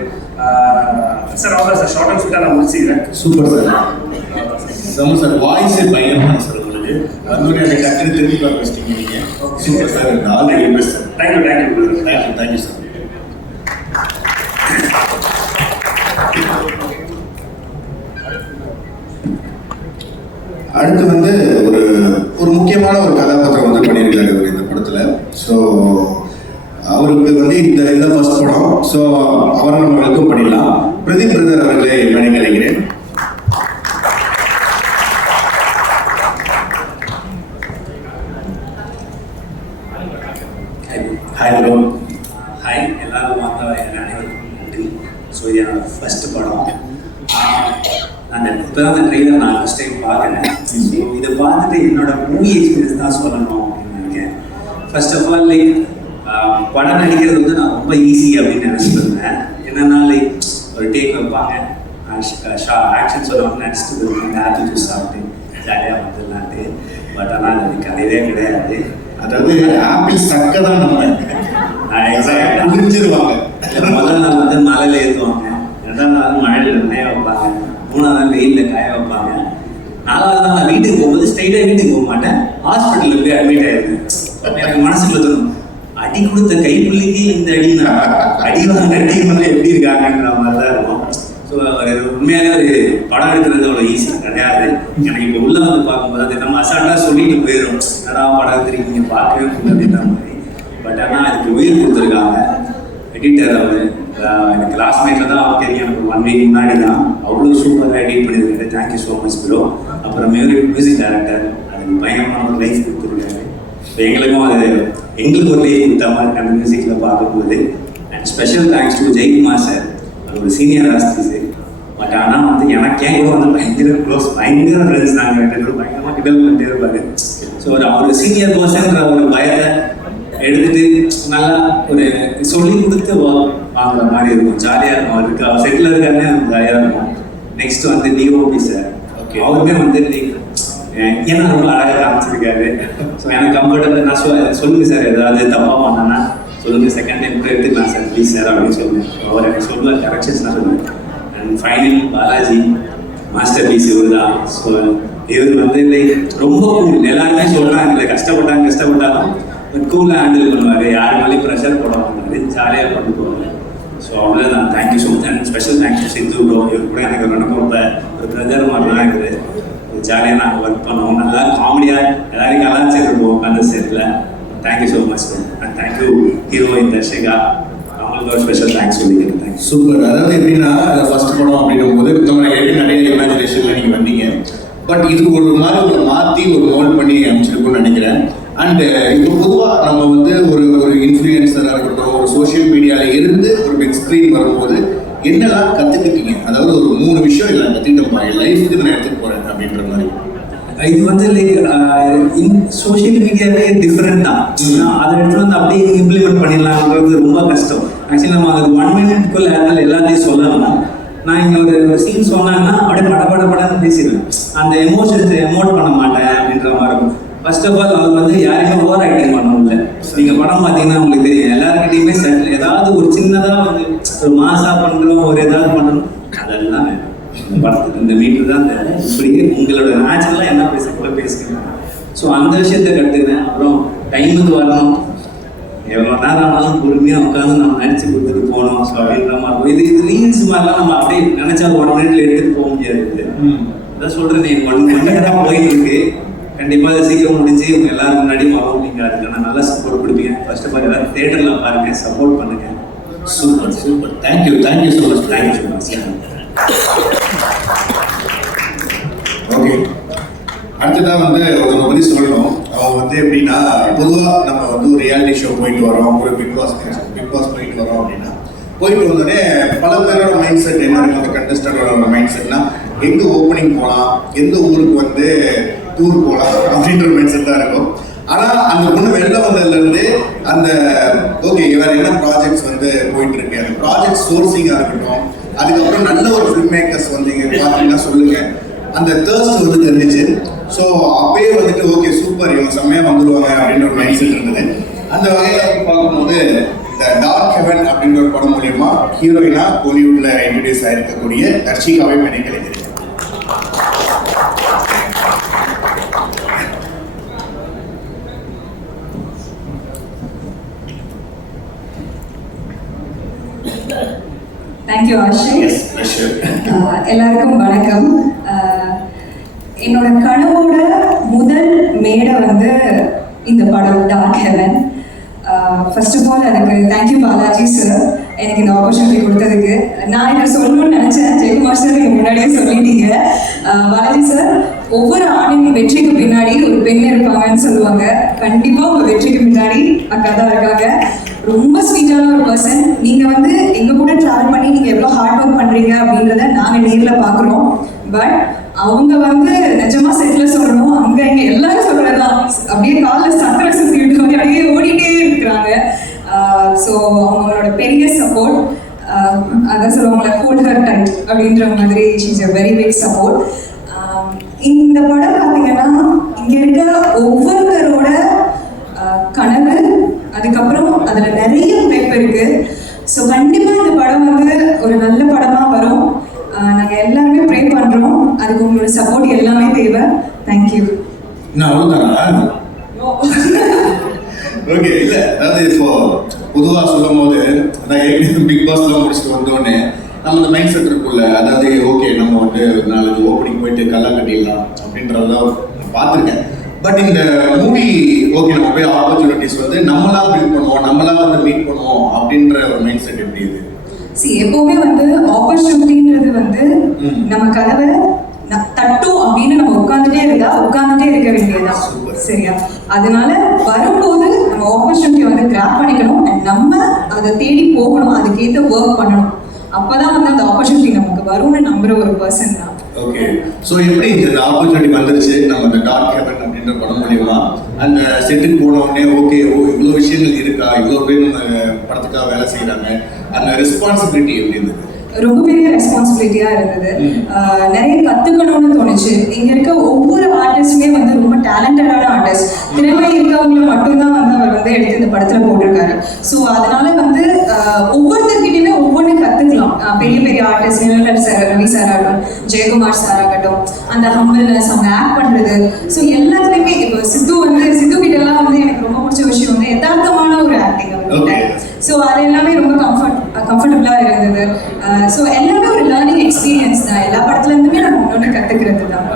சார், அவ்வளோ சார் ஷார்ட் அண்ட் ஸ்வீட்டாக நான் முடிச்சுக்கிறேன். Super sir. செம்ம சார், வாய்ஸே பயங்கரமான சார் உங்களுக்கு. அதுமாதிரி எனக்கு டக்குனு திரும்பி பார்க்க வச்சிட்டீங்க நீங்கள். Super sir. All the best sir. Thank you sir. அடுத்து வந்து ஒரு முக்கியமான ஒரு கதாபாத்திரம் வந்து பண்ணியிருக்காரு அவர் இந்த படத்தில். ஸோ அவருக்கு வந்து இந்த ஃபர்ஸ்ட் படம். ஸோ அவரை நம்ம வெல்கம் பண்ணிடலாம். பிரதீப் பிரதர் அவர்களே மேடை கிடைக்கிறேன். Hi bro. ஹாய், எல்லாரும் வந்த அனைவருக்கும் நன்றி. ஸோ இது என்னோட ஃபர்ஸ்ட் படம். நான் இப்போ தான் அந்த ட்ரெயிலர் நான் ஃபஸ்ட் டைம் பார்க்குறேன். ஸோ இதை பார்த்துட்டு என்னோட மூவி எக்ஸ்பீரியன்ஸ் தான் சொல்லணும் அப்படின்னு நினைக்கிறேன். ஃபர்ஸ்ட் ஆஃப் ஆல் லைக் படம் நடிக்கிறது வந்து நான் ரொம்ப ஈஸி அப்படின்னு நினச்சிட்டு இருந்தேன். என்னன்னா லைக் ஒரு டேக் வைப்பாங்க, ஆக்ஷன் சொல்லுவாங்க, நடிச்சுட்டு வருவாங்க, ஆப்பிள் ஜூஸ் சாப்பிட்டு ஜாலியாக வந்துடலான்ட்டு. பட் ஆனால் அது கதையே கிடையாது. அதாவது ஆப்பிள் சக்க தான் நம்ம புரிஞ்சிருவாங்க. முதல் நாள் வந்து மழையில் ஏற்றுவாங்க, ரெண்டாம் நாள் மழையில் நனைய வைப்பாங்க, மூணாவது நாள் வெயிலில் காய வைப்பாங்க, நாலாவது நாள் நான் வீட்டுக்கு போகும்போது ஸ்ட்ரைட்டாக வீட்டுக்கு போக மாட்டேன், ஹாஸ்பிட்டலில் போய் அட்மிட் ஆயிருந்தேன். எனக்கு மனசுக்குள்ள தோணும், அடி கொடுத்த கைப்புள்ளிக்கு இந்த அடி வாங்க டீம் வந்து எப்படி இருக்காங்கன்ற மாதிரி தான் இருக்கும். ஸோ உண்மையாக ஒரு படம் எடுக்கிறது அவ்வளோ ஈஸி கிடையாது. எனக்கு இப்போ உள்ள வந்து பார்க்கும்போது அது நம்ம அசால்ட்டாக சொல்லிட்டு போயிடும், யாராவது படம் எடுத்துருக்கு நீங்கள் பார்க்கவே முடியும் அப்படின்ற மாதிரி. பட் ஆனால் அதுக்கு உயிர் கொடுத்துருக்காங்க எடிட்டர். அவர் எனக்கு கிளாஸ்மேட்டில் தான் அவர் தெரியும், எனக்கு 1 வீக் முன்னாடி தான். அவ்வளோ சூப்பராக எடிட் பண்ணியிருக்காரு. Thank you so much bro. அப்புறம் மியூசிக் டைரக்டர் அதுக்கு பயங்கரமான ஒரு லைஃப் கொடுத்துருக்காரு. ஸோ எங்களுக்கும் எங்களுக்கு ஒரு லைஃப் கொடுத்த மாதிரி அந்த மியூசிக்கில் பார்க்கும்போது. And special thanks to Jayakumar sir. அது ஒரு சீனியர் ஆர்டிஸ்ட். பட் ஆனால் வந்து எனக்கு ஏன் கூட வந்து பயங்கர க்ளோஸ், பயங்கர ஃப்ரெண்ட்ஸ். நாங்கள் 2 பேரும் பயங்கரமாக கிண்டல் பண்ணிட்டே இருப்பாரு. ஸோ அவர் சீனியர் பர்சன்ற ஒரு பயத்தை எடுத்துட்டு நல்லா ஒரு சொல்லி கொடுத்து வாங்குற மாதிரி இருக்கும், ஜாலியாக இருக்கும். அவருக்கு அவர் செட்டில் இருக்காருன்னே எனக்கு ஜாலியாக இருக்கும். நெக்ஸ்ட் வந்து டிஓபி சார். ஓகே, அவருமே வந்து ஏன்னா ரொம்ப அழகாக காமிச்சிருக்காரு. ஸோ எனக்கு கம்ஃபர்டபுள். நான் சொல்லுங்க சார், ஏதாவது தப்பாக பண்ணேன்னா சொல்லுங்கள், செகண்ட் டைம் கூட எடுத்துக்கலாம் சார் ப்ளீஸ் சார் அப்படின்னு சொல்லுவேன். அவர் எனக்கு சொல்லுவார், கரெக்ஷன்ஸ் தான் சொல்லுவேன். And final Balaji masterpiece இவர் தான். ஸோ இவர் வந்து லைக் ரொம்ப கூல். எல்லாருமே சொல்கிறாங்க இல்லை கஷ்டப்பட்டாலும் பட் கூலாக ஹேண்டில் பண்ணுவார், யார் மேலேயும் ப்ரெஷர் போட மாட்டார், ஜாலியாக கொண்டு போவார். ஸோ அவ்வளோதான். Thank you so much. And special thanks Sindhu bro. இவர் கூட எனக்கு ரொம்ப ஒரு பிரதர் மாதிரிலாம் இருக்குது. ஜாலியாக நாங்கள் ஒர்க் பண்ணுவோம், நல்லா காமெடியாக எல்லாரையும் கலாச்சிருப்போம் உட்காந்து settle. Thank you so much and thank you heroine Darshika. அவங்களுக்கு ஒரு ஸ்பெஷல் தேங்க்ஸ் சொல்லிக்கிறேன். தேங்க்யூ. சூப்பர். அதாவது எப்படின்னா ஃபர்ஸ்ட் படம் அப்படின்னும் போது நிறைய இமேஜினேஷன்ல நீங்க வந்தீங்க. பட் இதுக்கு ஒரு மாதிரி ஒரு மாற்றி ஒரு மோல்ட் பண்ணி அமைச்சிருக்கும்னு நினைக்கிறேன். அண்ட் இப்போ பொதுவாக நம்ம வந்து ஒரு இன்ஃப்ளூயன்சராக இருக்கட்டும், ஒரு சோஷியல் மீடியாவில் இருந்து ஒரு பிக் ஸ்க்ரீன் வரும்போது என்னெல்லாம் கற்றுக்கிட்டீங்க? அதாவது ஒரு 3 விஷயம் இல்லை கற்றுக்கிட்டோம், என் லைஃபுக்கு நான் எடுத்துகிட்டு போகிறேன் அப்படின்ற மாதிரி. இது வந்து லைக் சோஷியல் மீடியாவே டிஃப்ரெண்ட் தான். அதை எடுத்து வந்து அப்படியே இம்ப்ளிமெண்ட் பண்ணிடலாம்ன்றது ரொம்ப கஷ்டம். ஆக்சுவலி நம்ம அது 1 மினிட்குள்ள எல்லாத்தையும் சொல்லணும். நான் இங்கே ஒரு சீன் சொன்னாங்கன்னா அப்படியே படப்படன்னு பேசிடுவேன். அந்த எமோஷன்ஸ் எமோட் பண்ண மாட்டேன் அப்படின்ற மாதிரி இருக்கும். ஃபர்ஸ்ட் ஆஃப் ஆல் அவர் வந்து யாரையுமே ஓவர் ஆக்டிங் பண்ணணும் இல்லை. நீங்கள் படம் பார்த்தீங்கன்னா உங்களுக்கு தெரியும், எல்லாருக்கிட்டையுமே செட்டில் ஏதாவது ஒரு சின்னதாக வந்து ஒரு மாசா பண்ணுறோம், ஒரு ஏதாவது பண்ணணும், அதெல்லாம் படத்துக்கு இந்த மீட்டர் தான் தேவை. இப்படியே உங்களோட நேச்சுரலாக என்ன பேசக்கூட பேசுகிறேன். ஸோ அந்த விஷயத்தை கற்றுக்கிறேன். அப்புறம் டைமுக்கு வரணும், எவ்வளோ நேரம் ஆனாலும் பொறுமையாக உட்காந்து நம்ம நினச்சி கொடுத்துட்டு போகணும். ஸோ அப்படின்ற மாதிரி இது ரீல்ஸ் மாதிரிலாம் நம்ம அப்படியே நினச்சா 1 மினிட்ல எடுத்துகிட்டு போக முடியாது. அதான் சொல்கிறேன், 1 மினிட் போயிட்டு இருக்கு. கண்டிப்பாக அதை சீக்கிரம் முடிஞ்சு உங்கள் எல்லாரும் முன்னாடியும் வரும். நீங்கள் அதுக்கான நல்லா சப்போர்ட் கொடுப்பீங்க. ஃபர்ஸ்ட் ஆஃப் ஆல் எல்லாரும் தேட்டரில் பாருங்கள், சப்போர்ட் பண்ணுங்கள். Super. Thank you so much. Thank you so much. Okay, அடுத்ததான் வந்து ஒருத்தவங்க பற்றி சொல்லணும். அவங்க வந்து எப்படின்னா, பொதுவாக நம்ம வந்து ஒரு ரியாலிட்டி ஷோ போயிட்டு வரோம், ஒரு பிக் பாஸ் போயிட்டு வரோம் அப்படின்னா, போயிட்டு வந்தோடனே பல பேரோட மைண்ட் செட் என்ன இருக்கும், அந்த கண்டஸ்டன்டோட மைண்ட் செட்னா எங்கே ஓப்பனிங் போகலாம், எந்த ஊருக்கு வந்து டூர் போகலாம் அப்படின்ற மைண்ட் செட் தான் இருக்கும். ஆனால் அந்த பொண்ணு வெளில வந்ததுலேருந்து அந்த ஓகே வேறு என்ன ப்ராஜெக்ட்ஸ் வந்து போயிட்டு இருக்கு, அந்த ப்ராஜெக்ட் சோர்சிங்காக இருக்கட்டும், அதுக்கப்புறம் நல்ல ஒரு ஃபில்ம் மேக்கர்ஸ் வந்து இங்கே பார்த்தீங்கன்னா சொல்லுங்கள், அந்த தேர்ஸ்ட் வந்து தெரிஞ்சிச்சு. ஸோ அப்பயே வந்துட்டு ஓகே சூப்பர், இவங்க செம்மையாக வந்துடுவாங்க அப்படின்ற ஒரு மைண்ட் செட் இருந்தது. அந்த வகையில் பார்க்கும்போது இந்த டார்க் ஹெவன் அப்படின்ற ஒரு படம் மூலியமா ஹீரோயினா கோலிவுட்ல இன்ட்ரடியூஸ் ஆயிருக்கக்கூடிய தர்ஷிகாவை நினைக்கிறேன். தேங்க்யூ ஆஷிஷ். எல்லாருக்கும் வணக்கம். என்னோட கனவோட முதல் மேடை வந்து இந்த படம் dark heaven. First of all அதுக்கு தேங்க்யூ பாலாஜி சார், எனக்கு இந்த ஆப்பர்ச்சுனிட்டி கொடுத்ததுக்கு. நான் இதை சொல்லணும்னு நினச்சேன், ஜெயக்குமார் சார் நீங்கள் முன்னாடியே சொல்லிட்டீங்க. பாலாஜி சார் ஒவ்வொரு ஆணின் வெற்றிக்கு பின்னாடி ஒரு பெண் இருப்பாங்கன்னு சொல்லுவாங்க. கண்டிப்பா உங்க வெற்றிக்கு பின்னாடி அக்கா தான் இருக்காங்க. ரொம்ப ஸ்வீட்டான ஒரு பர்சன். நீங்க வந்து எங்க கூட டிராவல் பண்ணி நீங்க எவ்வளவு ஹார்ட் ஒர்க் பண்றீங்க அப்படின்றத நாங்க நேர்ல பாக்குறோம். பட் அவங்க வந்து நிஜமா செட்ல சொல்லணும், அங்க இங்க எல்லாரும் சொல்றதுதான். அப்படியே காலைல சக்கரை சுத்தி விட்டு அப்படியே ஓடிட்டே இருக்கிறாங்க. ஸோ அவங்களோட பெரிய சப்போர்ட், அதான் சொல்லுவாங்களே ஹோல்ட் ஹர் டைட் அப்படின்ற மாதிரி she's a very big support. இந்த படம் பார்த்தீங்கன்னா இங்க இருக்க ஒவ்வொருத்தரோட கனவு, அதுக்கப்புறம் அதுல நிறைய உழைப்பு இருக்கு. ஸோ கண்டிப்பா இந்த படம் வந்து ஒரு நல்ல படமா வரும். நாங்க எல்லாருமே ப்ரே பண்றோம். அதுக்கு உங்களோட சப்போர்ட் எல்லாமே தேவை. தேங்க்யூ. நான் அவ்வளோதானா? ஓகே, இல்லை அதாவது இப்போ பொதுவாக சொல்லும் போது நான் ஏற்கனவே பிக் பாஸ்லாம் முடிச்சுட்டு வந்தோடனே நம்ம அந்த மைண்ட் செட் இருக்குல்ல, அதாவது ஓகே நம்ம வந்து நாளைக்கு ஓப்பனிங் போயிட்டு கல்லா கட்டிடலாம் அப்படின்றதான் பார்த்துருக்கேன். பட் இந்த மூவி ஓகே நம்ம போய் ஆப்பர்ச்சுனிட்டிஸ் வந்து நம்மளா பில்ட் பண்ணுவோம், நம்மளா வந்து மீட் பண்ணுவோம் அப்படின்ற ஒரு மைண்ட் செட் எப்படி இது? எப்பவுமே வந்து ஆப்பர்ச்சுனிட்டின்றது வந்து நம்ம கதவை தட்டும் அப்படின்னு நம்ம உட்காந்துட்டே இருக்க வேண்டியதுதான். சரியா? அதனால வரும்போது நம்ம ஆப்பர்ச்சுனிட்டி வந்து கிராப் பண்ணிக்கணும். நம்ம அதை தேடி போகணும், அதுக்கேற்ற ஒர்க் பண்ணணும். அப்பதான் வந்து அந்த ஆப்பர்ச்சுனிட்டி நமக்கு வரும்னு நம்புற ஒரு பர்சன் தான். ஓகே, ஸோ எப்படி இந்த ஆப்பர்ச்சுனிட்டி வந்துருச்சு நம்ம இந்த டார்க் ஹெவன் அப்படின்ற படம் மூலியமா அந்த செட்டுக்கு போன உடனே ஓகே இவ்வளோ விஷயங்கள் இருக்கா, இவ்வளோ பேர் நம்ம படத்துக்காக வேலை செய்யறாங்க, அந்த ரெஸ்பான்சிபிலிட்டி எப்படி இருந்தது? ரொம்ப பெரிய ரெஸ்பான்சிபிலிட்டியா இருந்தது. நிறைய கத்துக்கணும்னு தோணுச்சு. இங்க இருக்க ஒவ்வொரு ஆர்டிஸ்டுமே வந்து ரொம்ப டேலண்டடான ஆர்டிஸ்ட், திறமை இருக்கவங்களை மட்டும்தான் வந்து அவர் வந்து எடுத்து இந்த படத்துல போட்டிருக்காரு. ஸோ அதனால வந்து ஒவ்வொருத்தர்கிட்டயுமே ஒவ்வொன்று கத்துக்கலாம். பெரிய பெரிய ஆர்டிஸ்ட் நிழல் சார், ரவி சார் ஆகட்டும், ஜெயக்குமார் சார் ஆகட்டும், அந்த ஹம்பிள்னஸ், அவங்க ஆக்ட் பண்றது, ஸோ எல்லாத்துலயுமே இப்போ சித்து கிட்ட எல்லாம் வந்து எனக்கு ரொம்ப பிடிச்ச விஷயம் வந்து யதார்த்தமான ஒரு ஆக்டிங் அவங்ககிட்ட. ஸோ அது எல்லாமே ரொம்ப கம்ஃபர்டபுளா இருந்தது. ஸோ எல்லாமே ஒரு லேர்னிங் எக்ஸ்பீரியன்ஸ் தான். எல்லா படத்துல இருந்துமே நம்ம ஒன்று கத்துக்கிறது தான்.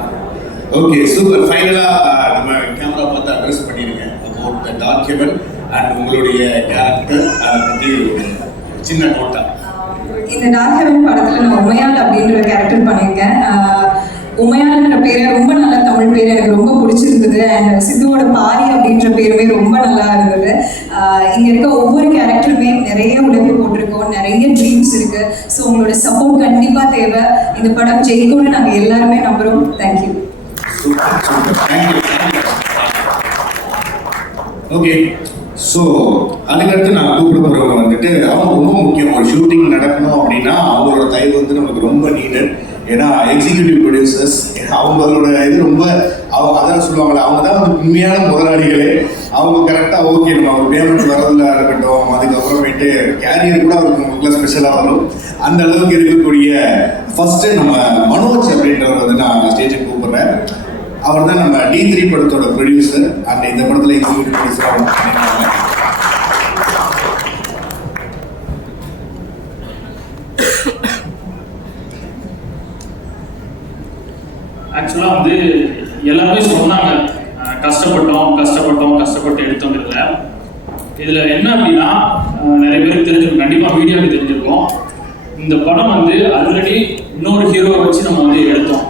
Okay, super. ஃபைனலா நம்ம கேமரா பார்த்து அட்ரஸ் பண்ணிருங்க about the dark heaven and உங்களுடைய கேரக்டர் பத்தி சின்ன நோட்டா. இந்த டார்க் ஹெவன் படத்துல நான் உமையாள் அப்படின்ற கேரக்டர் பண்ணியிருக்கேன். உமையாள்ன்ற பேரு ரொம்ப நல்ல தமிழ் பேர், எனக்கு ரொம்ப பிடிச்சிருந்தது. அண்ட் சித்துவோட பாரி அப்படின்ற பேருமே ரொம்ப நல்லா இருந்தது. இங்க இருக்க ஒவ்வொரு கேரக்டருமே நிறைய உழைப்பு போட்டிருக்கோம், நிறைய ட்ரீம்ஸ் இருக்கு. ஸோ உங்களோட சப்போர்ட் கண்டிப்பா தேவை. இந்த படம் ஜெயிக்கும்னு நாங்க எல்லாருமே நம்புறோம். தேங்க்யூ. ஓகே, ஸோ அதுக்கடுத்து நான் கூப்பிட போகிறவங்க வந்துட்டு அவங்க ரொம்ப முக்கியம். ஒரு ஷூட்டிங் நடக்கணும் அப்படின்னா அவங்களோட தயவு வந்து நமக்கு ரொம்ப நீடட். ஏன்னா எக்ஸிக்யூட்டிவ் ப்ரொடியூசர்ஸ் அவங்களோட இது ரொம்ப அவங்க அதான் சொல்லுவாங்களே, அவங்க தான் வந்து உண்மையான முதலாளிகளே. அவங்க கரெக்டாக ஓகே நம்ம ஒரு பேமெண்ட் வரதுல இருக்கட்டும், அதுக்கப்புறமேட்டு கேரியர் கூட அவங்களுக்கு ஸ்பெஷலாக வரும். அந்த அளவுக்கு இருக்கக்கூடிய ஃபர்ஸ்ட்டு நம்ம மனோஜ் அப்படின்றவர் வந்து நான் ஸ்டேஜுக்கு கூப்பிட்றேன். அவர் தான் நம்ம D3 படத்தோட ப்ரொடியூசர் அண்ட் இந்த படத்தில் எக்ஸிக்யூட்டிவ் ப்ரொடியூசர் பண்ணியிருக்காங்க. ஆக்சுவலாக வந்து எல்லாருமே சொன்னாங்க கஷ்டப்பட்டு எடுத்தோங்கிறதுல. இதில் என்ன அப்படின்னா நிறைய பேருக்கு தெரிஞ்சிருக்கும், கண்டிப்பாக மீடியாவுக்கு தெரிஞ்சிருக்கும். இந்த படம் வந்து ஆல்ரெடி இன்னொரு ஹீரோவை வச்சு நம்ம வந்து எடுத்தோம்.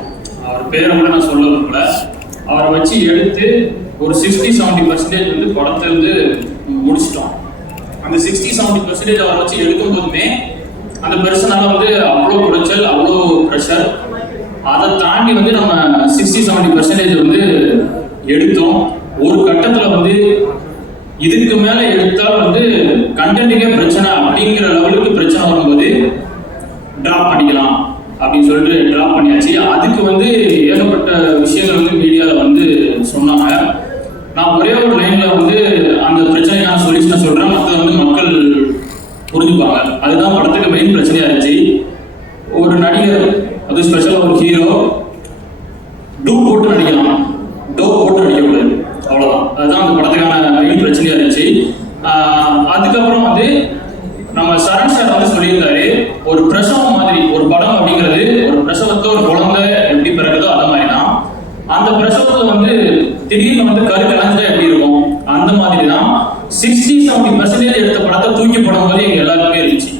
அவர் பேரை கூட நான் சொல்ல விரும்பல. அவரை வச்சு எடுத்து ஒரு 60-70% வந்து படத்தை வந்து முடிச்சிட்டோம். அந்த 60-70% அவரை வச்சு எடுக்கும் போதுமே அந்த பர்சனால வந்து அவ்வளோ குறைச்சல், அவ்வளோ ப்ரெஷர். அதை தாண்டி வந்து நம்ம 60-70% வந்து எடுத்தோம். ஒரு கட்டத்தில் வந்து இதுக்கு மேலே எடுத்தால் வந்து கண்டென்ட்டுக்கே பிரச்சனை அப்படிங்கிற லெவலுக்கு பிரச்சனை வரும்போது ட்ராப் பண்ணிக்கலாம் அப்படின்னு சொல்லிட்டு ட்ராப் பண்ணியாச்சு. அதுக்கு வந்து ஏகப்பட்ட விஷயங்கள் வந்து மீடியாவில் வந்து சொன்னாங்க. நான் ஒரே ஒரு லைனில் வந்து அந்த பிரச்சனைக்கான சொல்யூஷனை சொல்கிறேன், மற்ற வந்து மக்கள் புரிஞ்சுப்பாங்க. அதுதான் படத்துக்கு மெயின் பிரச்சனையாக இருந்துச்சு. ஒரு நடிகர், அது ஸ்பெஷலாக ஒரு ஹீரோ, டூ போட்டு நடிக்கலாம், டோ போட்டு நடிக்கக்கூடாது, அவ்வளோதான். அதுதான் அந்த படத்துக்கான மெயின் பிரச்சனையாக இருந்துச்சு. அதுக்கப்புறம் வந்து நம்ம சரண் சார் வந்து சொல்லியிருந்தாரு, ஒரு பிரசவம் மாதிரி ஒரு படம் அப்படிங்கிறது ஒரு பிரசவத்தை ஒரு குழந்தை எப்படி பிறகுதோ அது மாதிரி தான். அந்த பிரசவத்தில் வந்து திடீர்னு வந்து கரு கலைஞ்சா எப்படி இருக்கும், அந்த மாதிரி தான் 60-70% எடுத்த படத்தை தூக்கி போடும் போது எங்க எல்லாருக்குமே இருந்துச்சு.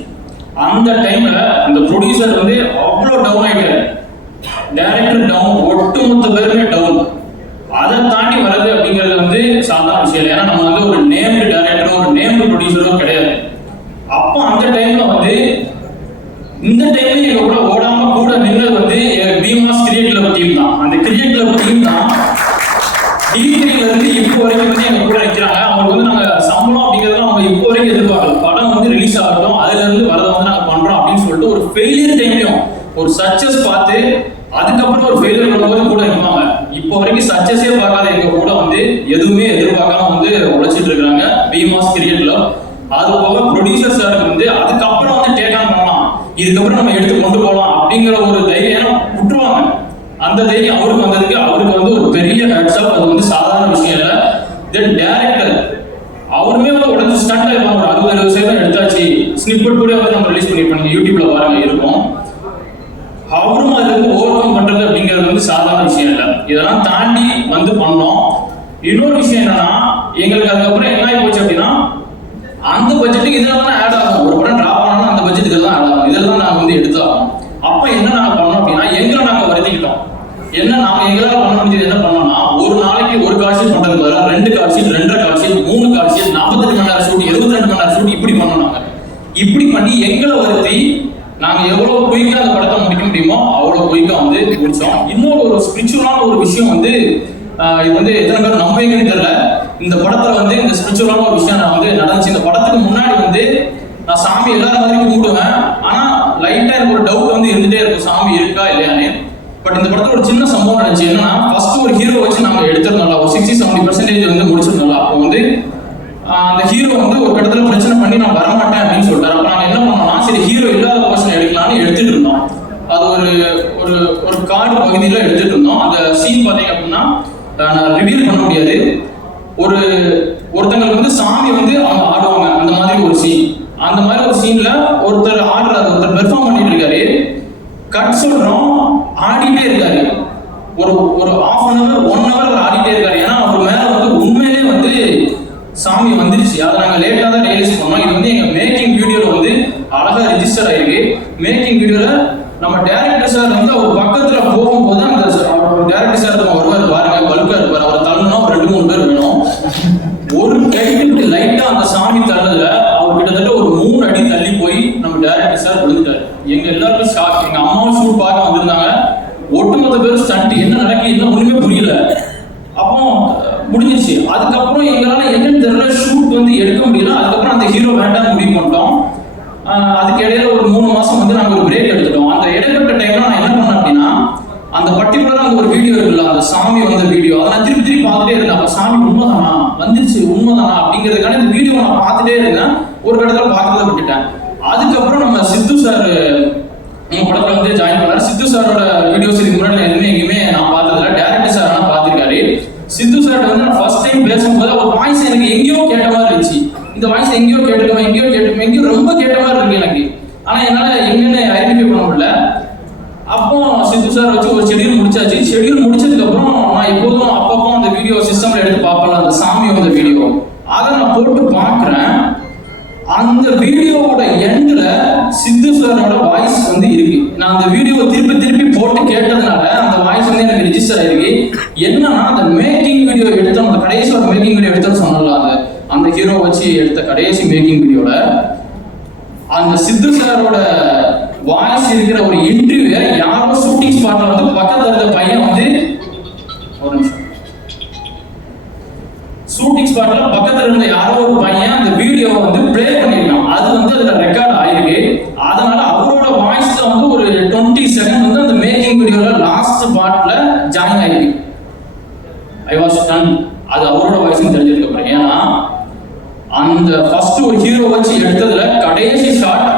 அந்த டைம்ல அந்த ப்ரொடியூசர் வந்து அவ்வளோ டவுன் ஆகிட்டாரு. டைரக்டர் டவுன், ஒட்டுமொத்த பேருமே டவுன். அதை தாண்டி வர்றது அப்படிங்கிறது வந்து சாதாரண விஷயம் இல்லை. ஏன்னா நம்ம வந்து ஒரு நேம்டு டைரக்டரோ ஒரு நேம்டு ப்ரொடியூசரோ கிடையாது. அப்போ அந்த டைம்ல வந்து இந்த டைம்ல எங்க கூட ஓடாம கூட நின்றது வந்து பீமாஸ் கிரியேட் கிளப் டீம் தான். அந்த கிரியேட் கிளப் டீம் தான் டிகிரில இருந்து இப்போ வரைக்கும் வந்து எங்க கூட நிற்கிறாங்க. அவங்களுக்கு வந்து நாங்க சம்பளம் அப்படிங்கிறத அவங்க இப்போ வரைக்கும் எதிர்பார்க்கல. படம் வந்து ரிலீஸ் ஆகட்டும், அதுல இருந்து வரதை வந்து நாங்க பண்றோம் அப்படின்னு சொல்லிட்டு ஒரு ஃபெயிலியர் டைம்லயும் ஒரு சக்சஸ் பார்த்து அதுக்கப்புறம் ஒரு ஃபெயிலியர் பண்ணும்போது கூட இருப்பாங்க. இப்போ வரைக்கும் சக்சஸே பார்க்காத எங்க கூட வந்து எதுவுமே எதிர்பார்க்காம வந்து உழைச்சிட்டு இருக்காங்க பீமாஸ் கிரியேட் கிளப். அது போக ப்ரொடியூசர் சாருக்கு வந்து அதுக்கப்புறம் வந்து டேக் ஆன் பண்ணலாம், இதுக்கப்புறம் நம்ம எடுத்து கொண்டு போகலாம் அப்படிங்கிற ஒரு தைரியம் விட்டுருவாங்க. அந்த தைரியம் அவருக்கு வந்ததுக்கு அவருக்கு வந்து ஒரு பெரிய ஹேட்ஸ் ஆஃப். அது வந்து சாதாரண விஷயம் இல்லை. தென் டைரக்டர் அவருமே வந்து உடனே ஸ்டார்ட் ஆயிருப்பாங்க. ஒரு 60-70% எடுத்தாச்சு. ஸ்னிப்பட் கூட வந்து நம்ம ரிலீஸ் பண்ணிருப்பாங்க, யூடியூப்ல பாருங்க இருக்கும். அவரும் அதுல இருந்து ஓவர் கம் பண்றது அப்படிங்கிறது வந்து சாதாரண விஷயம் இல்லை. இதெல்லாம் தாண்டி வந்து பண்ணோம். இன்னொரு விஷயம் என்னன்னா, எங்களுக்கு அதுக்கப்புறம் என்ன ஆகி போச்சு அப்படின்னா, அந்த பட்ஜெட்டுக்கு இதெல்லாம் தான் ஆட் ஆகும். ஒரு படம் டிராப் பண்ணாலும் அந்த பட்ஜெட் இதெல்லாம் ஆட் ஆகும். இதெல்லாம் நாங்கள் வந்து எடுத்தாகும். அப்போ என்ன நாங்கள் பண்ணோம் அப்படின்னா, எங்களை நாங்கள் வருத்திக்கிட்டோம். என்ன நாங்கள் எங்களால் பண்ண முடிஞ்சது என்ன பண்ணோம்னா, ஒரு நாளைக்கு ஒரு கால் ஷீட் பண்றதுக்கு பதிலாக 2 call sheet, 2.5 call sheet, 3 call sheet, 48 மணி நேரம் ஷூட், 72 மணி நேரம் ஷூட், இப்படி பண்ணோம். நாங்கள் இப்படி பண்ணி எங்களை வருத்தி நாங்கள் எவ்வளோ குயிக்காக அந்த படத்தை முடிக்க முடியுமோ அவ்வளோ குயிக்காக வந்து முடிச்சோம். இன்னொரு ஒரு ஸ்பிரிச்சுவலான ஒரு விஷயம் வந்து இது வந்து எத்தனை பேர் நம்புவீங்கன்னு தெரியல. இந்த படத்துல வந்து இந்த ஸ்பிரிச்சுவலான ஒரு விஷயம் நான் வந்து நடந்துச்சு. இந்த படத்துக்கு முன்னாடி வந்து நான் சாமி எல்லாரும் மாதிரி கும்பிடுவேன். ஆனா லைட்டா எனக்கு ஒரு டவுட் வந்து இருந்துட்டே இருக்கும், சாமி இருக்கா இல்லையானே. பட் இந்த படத்துல ஒரு சின்ன சம்பவம் நடந்துச்சு. என்னன்னா, ஃபர்ஸ்ட் ஒரு ஹீரோ வச்சு நாங்க எடுத்துருந்தோம்ல, ஒரு 60-70% வந்து முடிச்சிருந்தோம்ல. அப்போ வந்து அந்த ஹீரோ வந்து ஒரு கட்டத்துல பிரச்சனை பண்ணி நான் வரமாட்டேன் அப்படின்னு சொல்லிட்டாரு. அப்ப நாங்க என்ன பண்ணோம்னா, சரி ஹீரோ இல்லாத போர்ஷன் எடுக்கலாம்னு எடுத்துட்டு இருந்தோம். அது ஒரு காடு பகுதியில எடுத்துட்டு இருந்தோம். அந்த சீன் பாத்தீங்க அப்படின்னா நான் ரிவீல் பண்ண முடியாது. ஒருத்தங்களுக்கு வந்து சாமி வந்து அவங்க ஆடுவாங்க, அந்த மாதிரி ஒரு சீன். அந்த மாதிரி ஒரு சீன்ல ஒருத்தர் ஆடுறாரு, ஒருத்தர் பெர்ஃபார்ம் பண்ணிட்டு இருக்காரு. கட் சொல்றோம், ஆடிட்டே இருக்காரு. ஒரு 1/2 hour 1 hour ஆடிட்டே இருக்காரு. ஏன்னா அவர் மேல வந்து உண்மையிலே வந்து சாமி வந்துருச்சு. அதை நாங்க லேட்டா தான் ரியலைஸ் பண்ணோம். இது வந்து எங்க மேக்கிங் வீடியோல வந்து அழகா ரெஜிஸ்டர் ஆயிருக்கு. மேக்கிங் வீடியோல நம்ம டைரக்டர் சார் வந்து அவர் பக்கத்துல போகும்போது அந்த டைரக்டர் சார் நம்ம வருவார் பாருங்க, பல்கா இருப்பார். அவர் தள்ளணும்னா ஒரு 2-3 பேர் வேணும். ஒரு கைட்டு லைட்டா அந்த சாமி தள்ளதுல அவர் கிட்டத்தட்ட ஒரு 3 அடி தள்ளி போய் நம்ம டைரக்டர் சார் விழுந்துட்டாரு. எங்க எல்லாருக்கும் ஷாக். எங்க அம்மாவும் ஷூட் பார்க்க வந்திருந்தாங்க. ஒட்டுமொத்த பேரும் ஸ்டண்ட், என்ன நடக்கு என்ன ஒண்ணுமே புரியல. அப்போ முடிஞ்சிருச்சு. அதுக்கப்புறம் எங்களால என்னன்னு தெரியல, ஷூட் வந்து எடுக்க முடியல. அதுக்கப்புறம் அந்த ஹீரோ வேண்டாம் முடிவு பண்ணிட்டோம். அதுக்கு இடையில ஒரு 3 மாசம் வந்து நாங்க ஒரு பிரேக் எடுத்துட்டோம். அந்த இடைப்பட்ட டைம்ல நான் என்ன பண்ணேன் அப்படின்னா, அந்த பர்டிகுலரா அந்த ஒரு வீடியோ இருக்குல்ல, அந்த சாமி வந்த வீடியோ, அதை நான் திருப்பி பார்த்துட்டே இருந்தேன். அப்ப சாமி உண்மைதானா வந்துருச்சு, உண்மைதானா அப்படிங்கிறதுக்கான இந்த வீடியோ நான் பார்த்துட்டே இருந்தேன். ஒரு கட்டத்துல பார்க்கறத விட்டுட்டேன். அதுக்கப்புறம் நம்ம சித்து சார் நம்ம படத்துல வந்து ஜாயின் பண்ணாரு. சித்து சாரோட வீடியோஸ் இதுக்கு முன்னாடி எதுவுமே எங்கேயுமே நான் பார்த்ததில்ல. டைரக்டர் சார் ஆனால் பார்த்துருக்காரு. சித்து சார் வந்து நான் ஃபர்ஸ்ட் டைம் பேசும்போது ஒரு வாய்ஸ் எனக்கு எங்கேயோ கேட்ட மாதிரி இருந்துச்சு. இந்த வாய்ஸ் எங்கேயோ கேட்டுக்கோம், எங்கேயோ ரொம்ப கேட்ட மாதிரி இருக்கு எனக்கு. ஆனா என்னால எங்கன்னு ஐடென்டிஃபை பண்ண முடியல. அப்போ சித்து சார் வச்சு ஒரு ஷெடியூல் முடிச்சாச்சு. ஷெடியூல் முடிச்சதுக்கு அப்புறம் நான் எப்போதும் அப்பப்போ அந்த வீடியோ சிஸ்டம்ல எடுத்து பார்ப்பேன், அந்த சாமி வந்த வீடியோ. அதை நான் போட்டு பார்க்குறேன். அந்த வீடியோவோட எண்ட்ல சித்து சாரோட வாய்ஸ் வந்து இருக்கு. நான் அந்த வீடியோவை திருப்பி போட்டு கேட்டதுனால அந்த வாய்ஸ் வந்து எனக்கு ரெஜிஸ்டர் ஆயிருக்கு. என்னன்னா, அந்த மேக்கிங் வீடியோ எடுத்த அந்த கடைசி ஒரு மேக்கிங் வீடியோ எடுத்து சொன்னல, அந்த ஹீரோ வச்சு எடுத்த கடைசி மேக்கிங் வீடியோல அந்த சித்து சாரோட வாய்ஸ் இருக்கிற ஒரு இன்டர்வியூ யாரோ ஷூட்டிங் ஸ்பாட்ல வந்து பக்கத்துல இருந்த பையன் வந்து ஒரு நிமிஷம் ஷூட்டிங் ஸ்பாட்ல பக்கத்துல இருந்த யாரோ ஒரு பையன் அந்த வீடியோவை வந்து பிளே பண்ணிருக்கான். அது வந்து அதுல ரெக்கார்ட் ஆயிருக்கு. அதனால அவரோட வாய்ஸ்ல வந்து ஒரு 20 செகண்ட் வந்து அந்த மேக்கிங் வீடியோல லாஸ்ட் பார்ட்ல ஜாயின் ஆயிருக்கு. I was stun. அது அவரோட வாய்ஸ்னு தெரிஞ்சதுக்கு அப்புறம். ஏன்னா அந்த ஃபர்ஸ்ட் ஒரு ஹீரோ வச்சு எடுத்ததுல கடைசி ஷாட்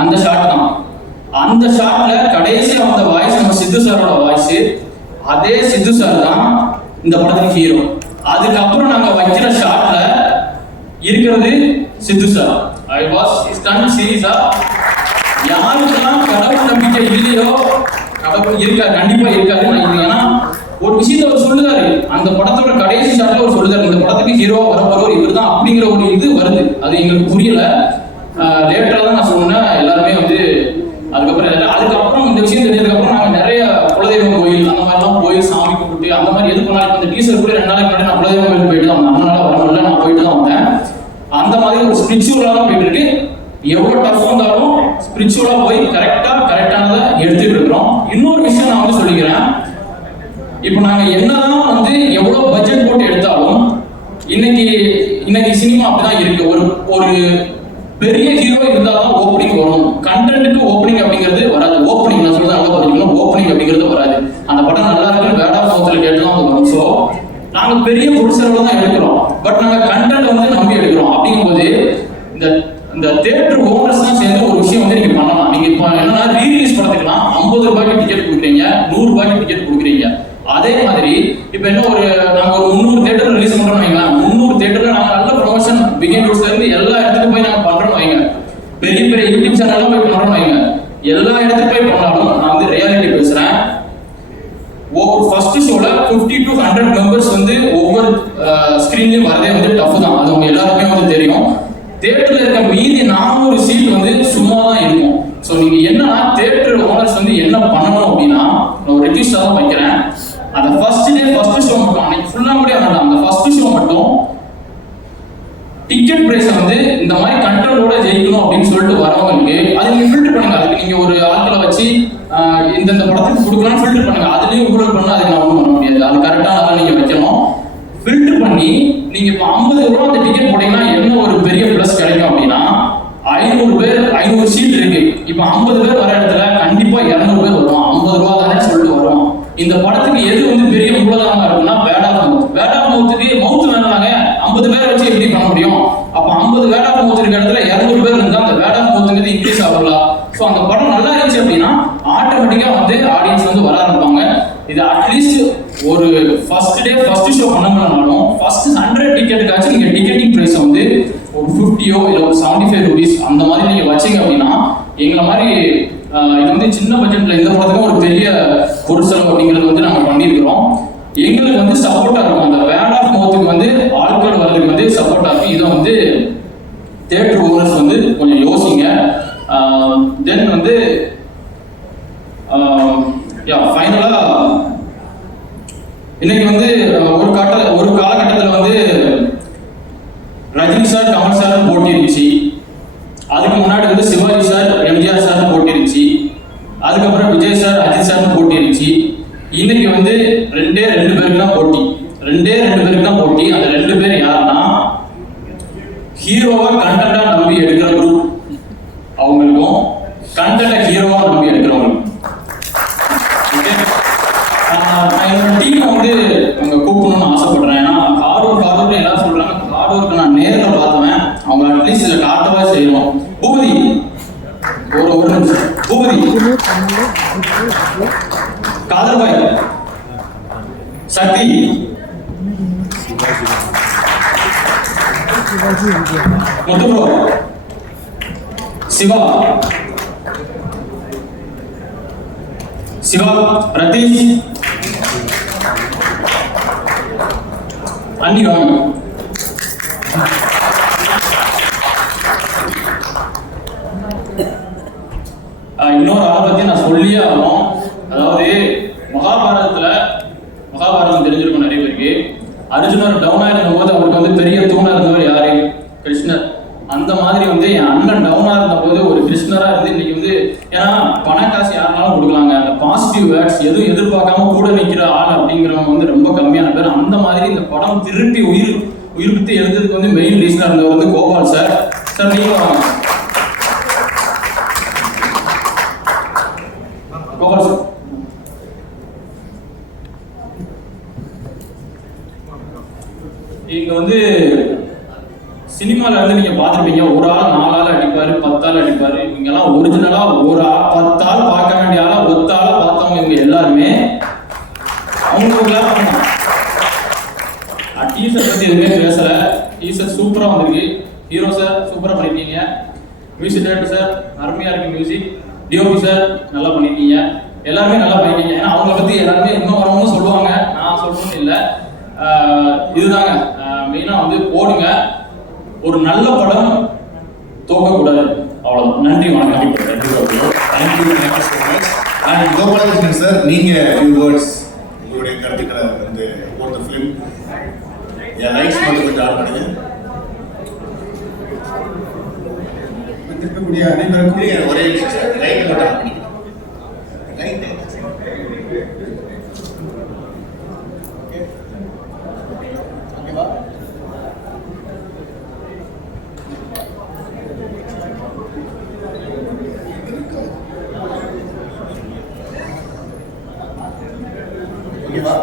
அந்த ஷாட் தான். அந்த ஷாட்ல கடைசி அந்த வாய்ஸ் நம்ம சித்து சாரோட வாய்ஸ். அதே சித்து சார் தான் இந்த படத்துக்கு ஹீரோ. அதுக்கப்புறம் நாங்க வைக்கிற ஷாட்ல இருக்கிறது சித்து சார். ஐ வாஸ் ஸ்டன் சீரியஸா. யாருக்கெல்லாம் கடவுள் நம்பிக்கை இல்லையோ, கடவுள் இருக்காரு, கண்டிப்பா இருக்காரு. ஏன்னா ஒரு விஷயத்த அவர் சொல்லுதாரு, அந்த படத்தோட கடைசி ஷாட்ல அவர் சொல்லுதாரு, இந்த படத்துக்கு ஹீரோ வரப்போறவர் இவர் தான் அப்படிங்கிற ஒரு இது வருது. அது எங்களுக்கு புரியல. லேட்டரா தான் நான் சொன்னேன். எல்லாருமே வந்து அதுக்கப்புறம் இந்த விஷயம் தெரிஞ்சதுக்கு அப்புறம் நாங்க நிறைய குலதெய்வம் அந்த மாதிரி எது பண்ணாலும் இப்போ இந்த டீசர் கூட 2 நாளைக்கு முன்னாடி நான் குலதெய்வம் கோயில் போயிட்டு தான் வந்தேன். அண்ணனால வர முடியல, நான் போயிட்டு தான் வந்தேன். அந்த மாதிரி ஒரு ஸ்பிரிச்சுவலாக தான் போயிட்டு இருக்கு. எவ்வளோ டஃப் இருந்தாலும் ஸ்பிரிச்சுவலாக போய் கரெக்டானதை எடுத்துட்டு இருக்கிறோம். இன்னொரு விஷயம் நான் வந்து சொல்லிக்கிறேன், இப்போ நாங்கள் என்னதான் வந்து எவ்வளோ பட்ஜெட் போட்டு எடுத்தாலும் இன்னைக்கு சினிமா அப்படிதான் இருக்கு. ஒரு பெரிய ஹீரோ இருந்தால் தான் ஓப்பனிங் வரும். கண்டென்ட்டுக்கு ஓப்பனிங் அப்படிங்கிறது வராது. ஓப்பனிங் நான் சொல்றது நல்லா பார்த்துக்கணும், ஓப்பனிங் அப்படிங்கிறது வராது. அந்த படம் நல்லா இருக்குன்னு வேர்ட் ஆஃப் மவுத்தில் கேட்டு தான் வரும். ஸோ நாங்கள் பெரிய பொருட்செலவு தான் எடுக்கிறோம், பட் நாங்கள் கண்டென்ட் வந்து நம்பி எடுக்கிறோம். அப்படிங்கும்போது இந்த தியேட்டர் ஓனர்ஸ் தான் சேர்ந்து ஒரு விஷயம் வந்து நீங்க பண்ணலாம். நீங்க இப்போ என்னன்னா ரீரிலீஸ் படத்துக்கலாம் 50 ரூபாய்க்கு டிக்கெட் கொடுக்குறீங்க, 100 ரூபாய்க்கு டிக்கெட் கொடுக்குறீங்க. அதே மாதிரி இப்போ என்ன நாங்க ஒரு 300 தியேட்டர் ரிலீஸ் பண்றோம்னு வைங்களேன். 300 தியேட்டர்ல நாங்க நல்ல ப்ரொமோஷன் பிகின் ரூட்ஸ்ல இருந்து எல்லா இடத்துக்கும் போய் நாங்க பண்றோம் வைங்க. பெரிய யூடியூப் சேனல்லாம் போய் பண்றோம் வைங்க. எல்லா இடத்துக்கும் போய் பண்ணாலும் நான் வந்து ரியாலிட்டி பேசுறேன். ஒவ்வொரு ஃபர்ஸ்ட் ஷோல 50 to 100 மெம்பர்ஸ் வந்து ஒவ்வொரு ஸ்கிரீன்லயும் வரதே வந்து டஃப் தான். அது உங்க எல்லாருக்குமே வந்து தெரியும். தியேட்டர்ல இருக்க மீதி 400 சீட் வந்து சும்மா தான் இருக்கும். ஸோ நீங்க என்னன்னா தியேட்டர் ஓனர்ஸ் வந்து என்ன பண்ணணும் அப்படின்னா, நான் ஒரு ரெக்வெஸ்டா தான் வைக்கிறேன். அந்த ஃபர்ஸ்ட் ஷோ மட்டும் அன்னைக்கு ஃபுல்லா கூட வேண்டாம், அந்த ஃபர்ஸ்ட் ஷோ மட்டும் டிக்கெட் பிரைஸ் வந்து இந்த மாதிரி கண்ட்ரோலோட ஜெயிக்கணும் அப்படின்னு சொல்லிட்டு வரவங்களுக்கு அது நீங்க ஃபில்டர் பண்ணுங்க. அதுக்கு நீங்க ஒரு ஆட்களை வச்சு இந்த படத்துக்கு கொடுக்கலாம்னு ஃபில்டர் பண்ணுங்க. அதுலயும் ஊழல் பண்ணா அதுக்கு நான் ஒன்றும் பண்ண முடியாது. அது கரெக்டாக நீங்க வைக்கணும். ஃபில்டர் பண்ணி நீங்க இப்போ 50 ரூபா அந்த டிக்கெட் போட்டீங்கன்னா என்ன ஒரு பெரிய பிளஸ் கிடைக்கும் அப்படின்னா, 500 சீட் இருக்கு. இப்போ 50 பேர் வர இடத்துல கண்டிப்பா 200 பேர் வருவான். 50 ரூபா தானே சொல்லிட்டு வருவான். இந்த படத்துக்கு எது வந்து பெரிய மூலதனமா இருக்குன்னா வேர்ட் ஆஃப் மவுத்துக்கு மவுத் வேணாங்க. 50 பேரை வச்சு எப்படி பண்ண முடியும்? அப்ப 50 வேர்ட் ஆஃப் மவுத் இருக்க இடத்துல 200 பேர் இருந்தா அந்த வேர்ட் ஆஃப் மவுத்துங்கிறது இன்க்ரீஸ் ஆகலாம். ஸோ அந்த படம் நல்லா இருந்துச்சு அப்படின்னா ஆட்டோமேட்டிக்கா வந்து ஆடியன்ஸ் வந்து வர ஆரம்பிப்பாங்க. இது அட்லீஸ்ட் ஒரு ஃபர்ஸ்ட் ஷோ பண்ண முடியலனாலும் ஃபர்ஸ்ட் 100 டிக்கெட்டுக்காச்சும் நீங்க டிக்கெட்டிங் பிரைஸ் வந்து ஒரு 50 இல்லை ஒரு 75 rupees அந்த மாதிரி நீங்க வச்சீங்க அப்படின்னா எங்களை மாதிரி இது வந்து சின்ன பட்ஜெட்ல இந்த படத்துக்கும் ஒரு பெரிய பொருட்செலவு அப்படிங்கிறது வந்து நாங்கள் பண்ணியிருக்கிறோம். எங்களுக்கு வந்து சப்போர்ட்டா இருக்கும். அந்த வேர்ட் ஆஃப் மவுத்துக்கு வந்து ஆட்கள் வர்றதுக்கு வந்து சப்போர்ட்டா இருக்கும். இதை வந்து தியேட்டர் ஓனர்ஸ் வந்து கொஞ்சம் யோசிங்க. தென் வந்து ஃபைனலா இன்னைக்கு வந்து ஒரு காலகட்டத்தில் வந்து ரஜினி சார் கமல் சார் போட்டி இருந்துச்சு. அதுக்கு முன்னாடி வந்து சிவாஜி சார் எம்ஜிஆர் சார் போட்டி இருந்துச்சு. அதுக்கப்புறம் விஜய் சார் அஜித் சார் போட்டி இருந்துச்சு. இன்னைக்கு வந்து ரெண்டு பேருக்கு தான் போட்டி. ரெண்டு பேருக்கு தான் போட்டி. அந்த 2 பேர் யாருன்னா ஹீரோவா கண்டென்ட்டா நம்பி எடுக்கிற குரூப் அவங்களுக்கும் கண்டென்ட்டை ஹீரோவா நம்பி எடுக்கிறவங்களுக்கும். என்னோட டீமை வந்து அவங்க கூப்பிடணும்னு ஆசைப்படுறேன். ஏன்னா ஹார்ட் ஒர்க் எல்லாரும் சொல்றாங்க. ஹார்ட் ஒர்க் நான் நேரில் பார்த்தவன். அவங்க அட்லீஸ்ட் இதில் காட்டவா செய்யணும். பூபதி ஒரு நிமிஷம். பூபதி காதர்பாய் சக்தி முத்துப்ரோ சிவா ரதீஷ் அன்னிவாங்க. இன்னொரு ஆளை பத்தி நான் சொல்லியே ஆகணும். அதாவது மகாபாரதம் தெரிஞ்சிருக்கும் நிறைய பேருக்கு. அர்ஜுனர் டவுனா இருந்தபோது அவருக்கு வந்து பெரிய தூணா இருந்தவர் யாரு? கிருஷ்ணர். அந்த மாதிரி வந்து என் அண்ணன் டவுனா இருந்த போது ஒரு கிருஷ்ணரா இருந்து இன்னைக்கு வந்து, ஏன்னா பண காசு யாருனாலும் கொடுக்கலாங்க. அந்த பாசிட்டிவ் வேர்ட்ஸ் எதுவும் எதிர்பார்க்காம கூட நிற்கிற ஆள் அப்படிங்கிறவங்க வந்து ரொம்ப கம்மியான பேர். அந்த மாதிரி இந்த படம் திருப்பி உயிர்ப்பித்து எழுதுறதுக்கு வந்து மெயின் ரீசனா இருந்தவர் வந்து கோபால் சார். சார் நீங்க வாங்க. கோபால் சார் இங்க வந்து சினிமால வந்து நீங்க பாத்துருப்பீங்க, ஒரு ஆள் 4 ஆள் அடிப்பாரு, 10 ஆள் அடிப்பாரு. இவங்கெல்லாம் ஒரிஜினலா ஒரு ஆள் 10 ஆள் பார்க்க வேண்டிய ஆளா 1 ஆளா பார்த்தவங்க இவங்க எல்லாருமே. அவங்க டீசர் பத்தி எதுவுமே பேசல. டீசர் சூப்பரா வந்திருக்கு. ஹீரோ சார் சூப்பரா பண்ணிருக்கீங்க. மியூசிக் டைரக்டர் சார் அருமையா இருக்கு. மியூசிக் டிஓபி சார் நல்லா பண்ணிருக்கீங்க. எல்லாருமே நல்லா பண்ணிருக்கீங்க. ஏன்னா அவங்கள பத்தி எல்லாருமே இன்னும் வரணும்னு சொல்லுவாங்க, நான் சொல்லணும்னு இல்லை. இதுதாங்க மெயினா வந்து போடுங்க. ஒரு நல்ல படம் தோக்கக்கூடாது. அவ்வளவுதான். நன்றி, வணக்கம். கோபாலகிருஷ்ணன் சார், நீங்க உங்களுடைய கருத்துக்களை லைட்ஸ் மட்டும் கொஞ்சம் ஆன் பண்ணுங்க. இருக்கக்கூடிய அனைவருக்கும் ஒரே நிமிஷம் சார், லைட் மட்டும் ஆன் பண்ணிக்கலாம். லைட் ஓகேவா? ஓகேவா?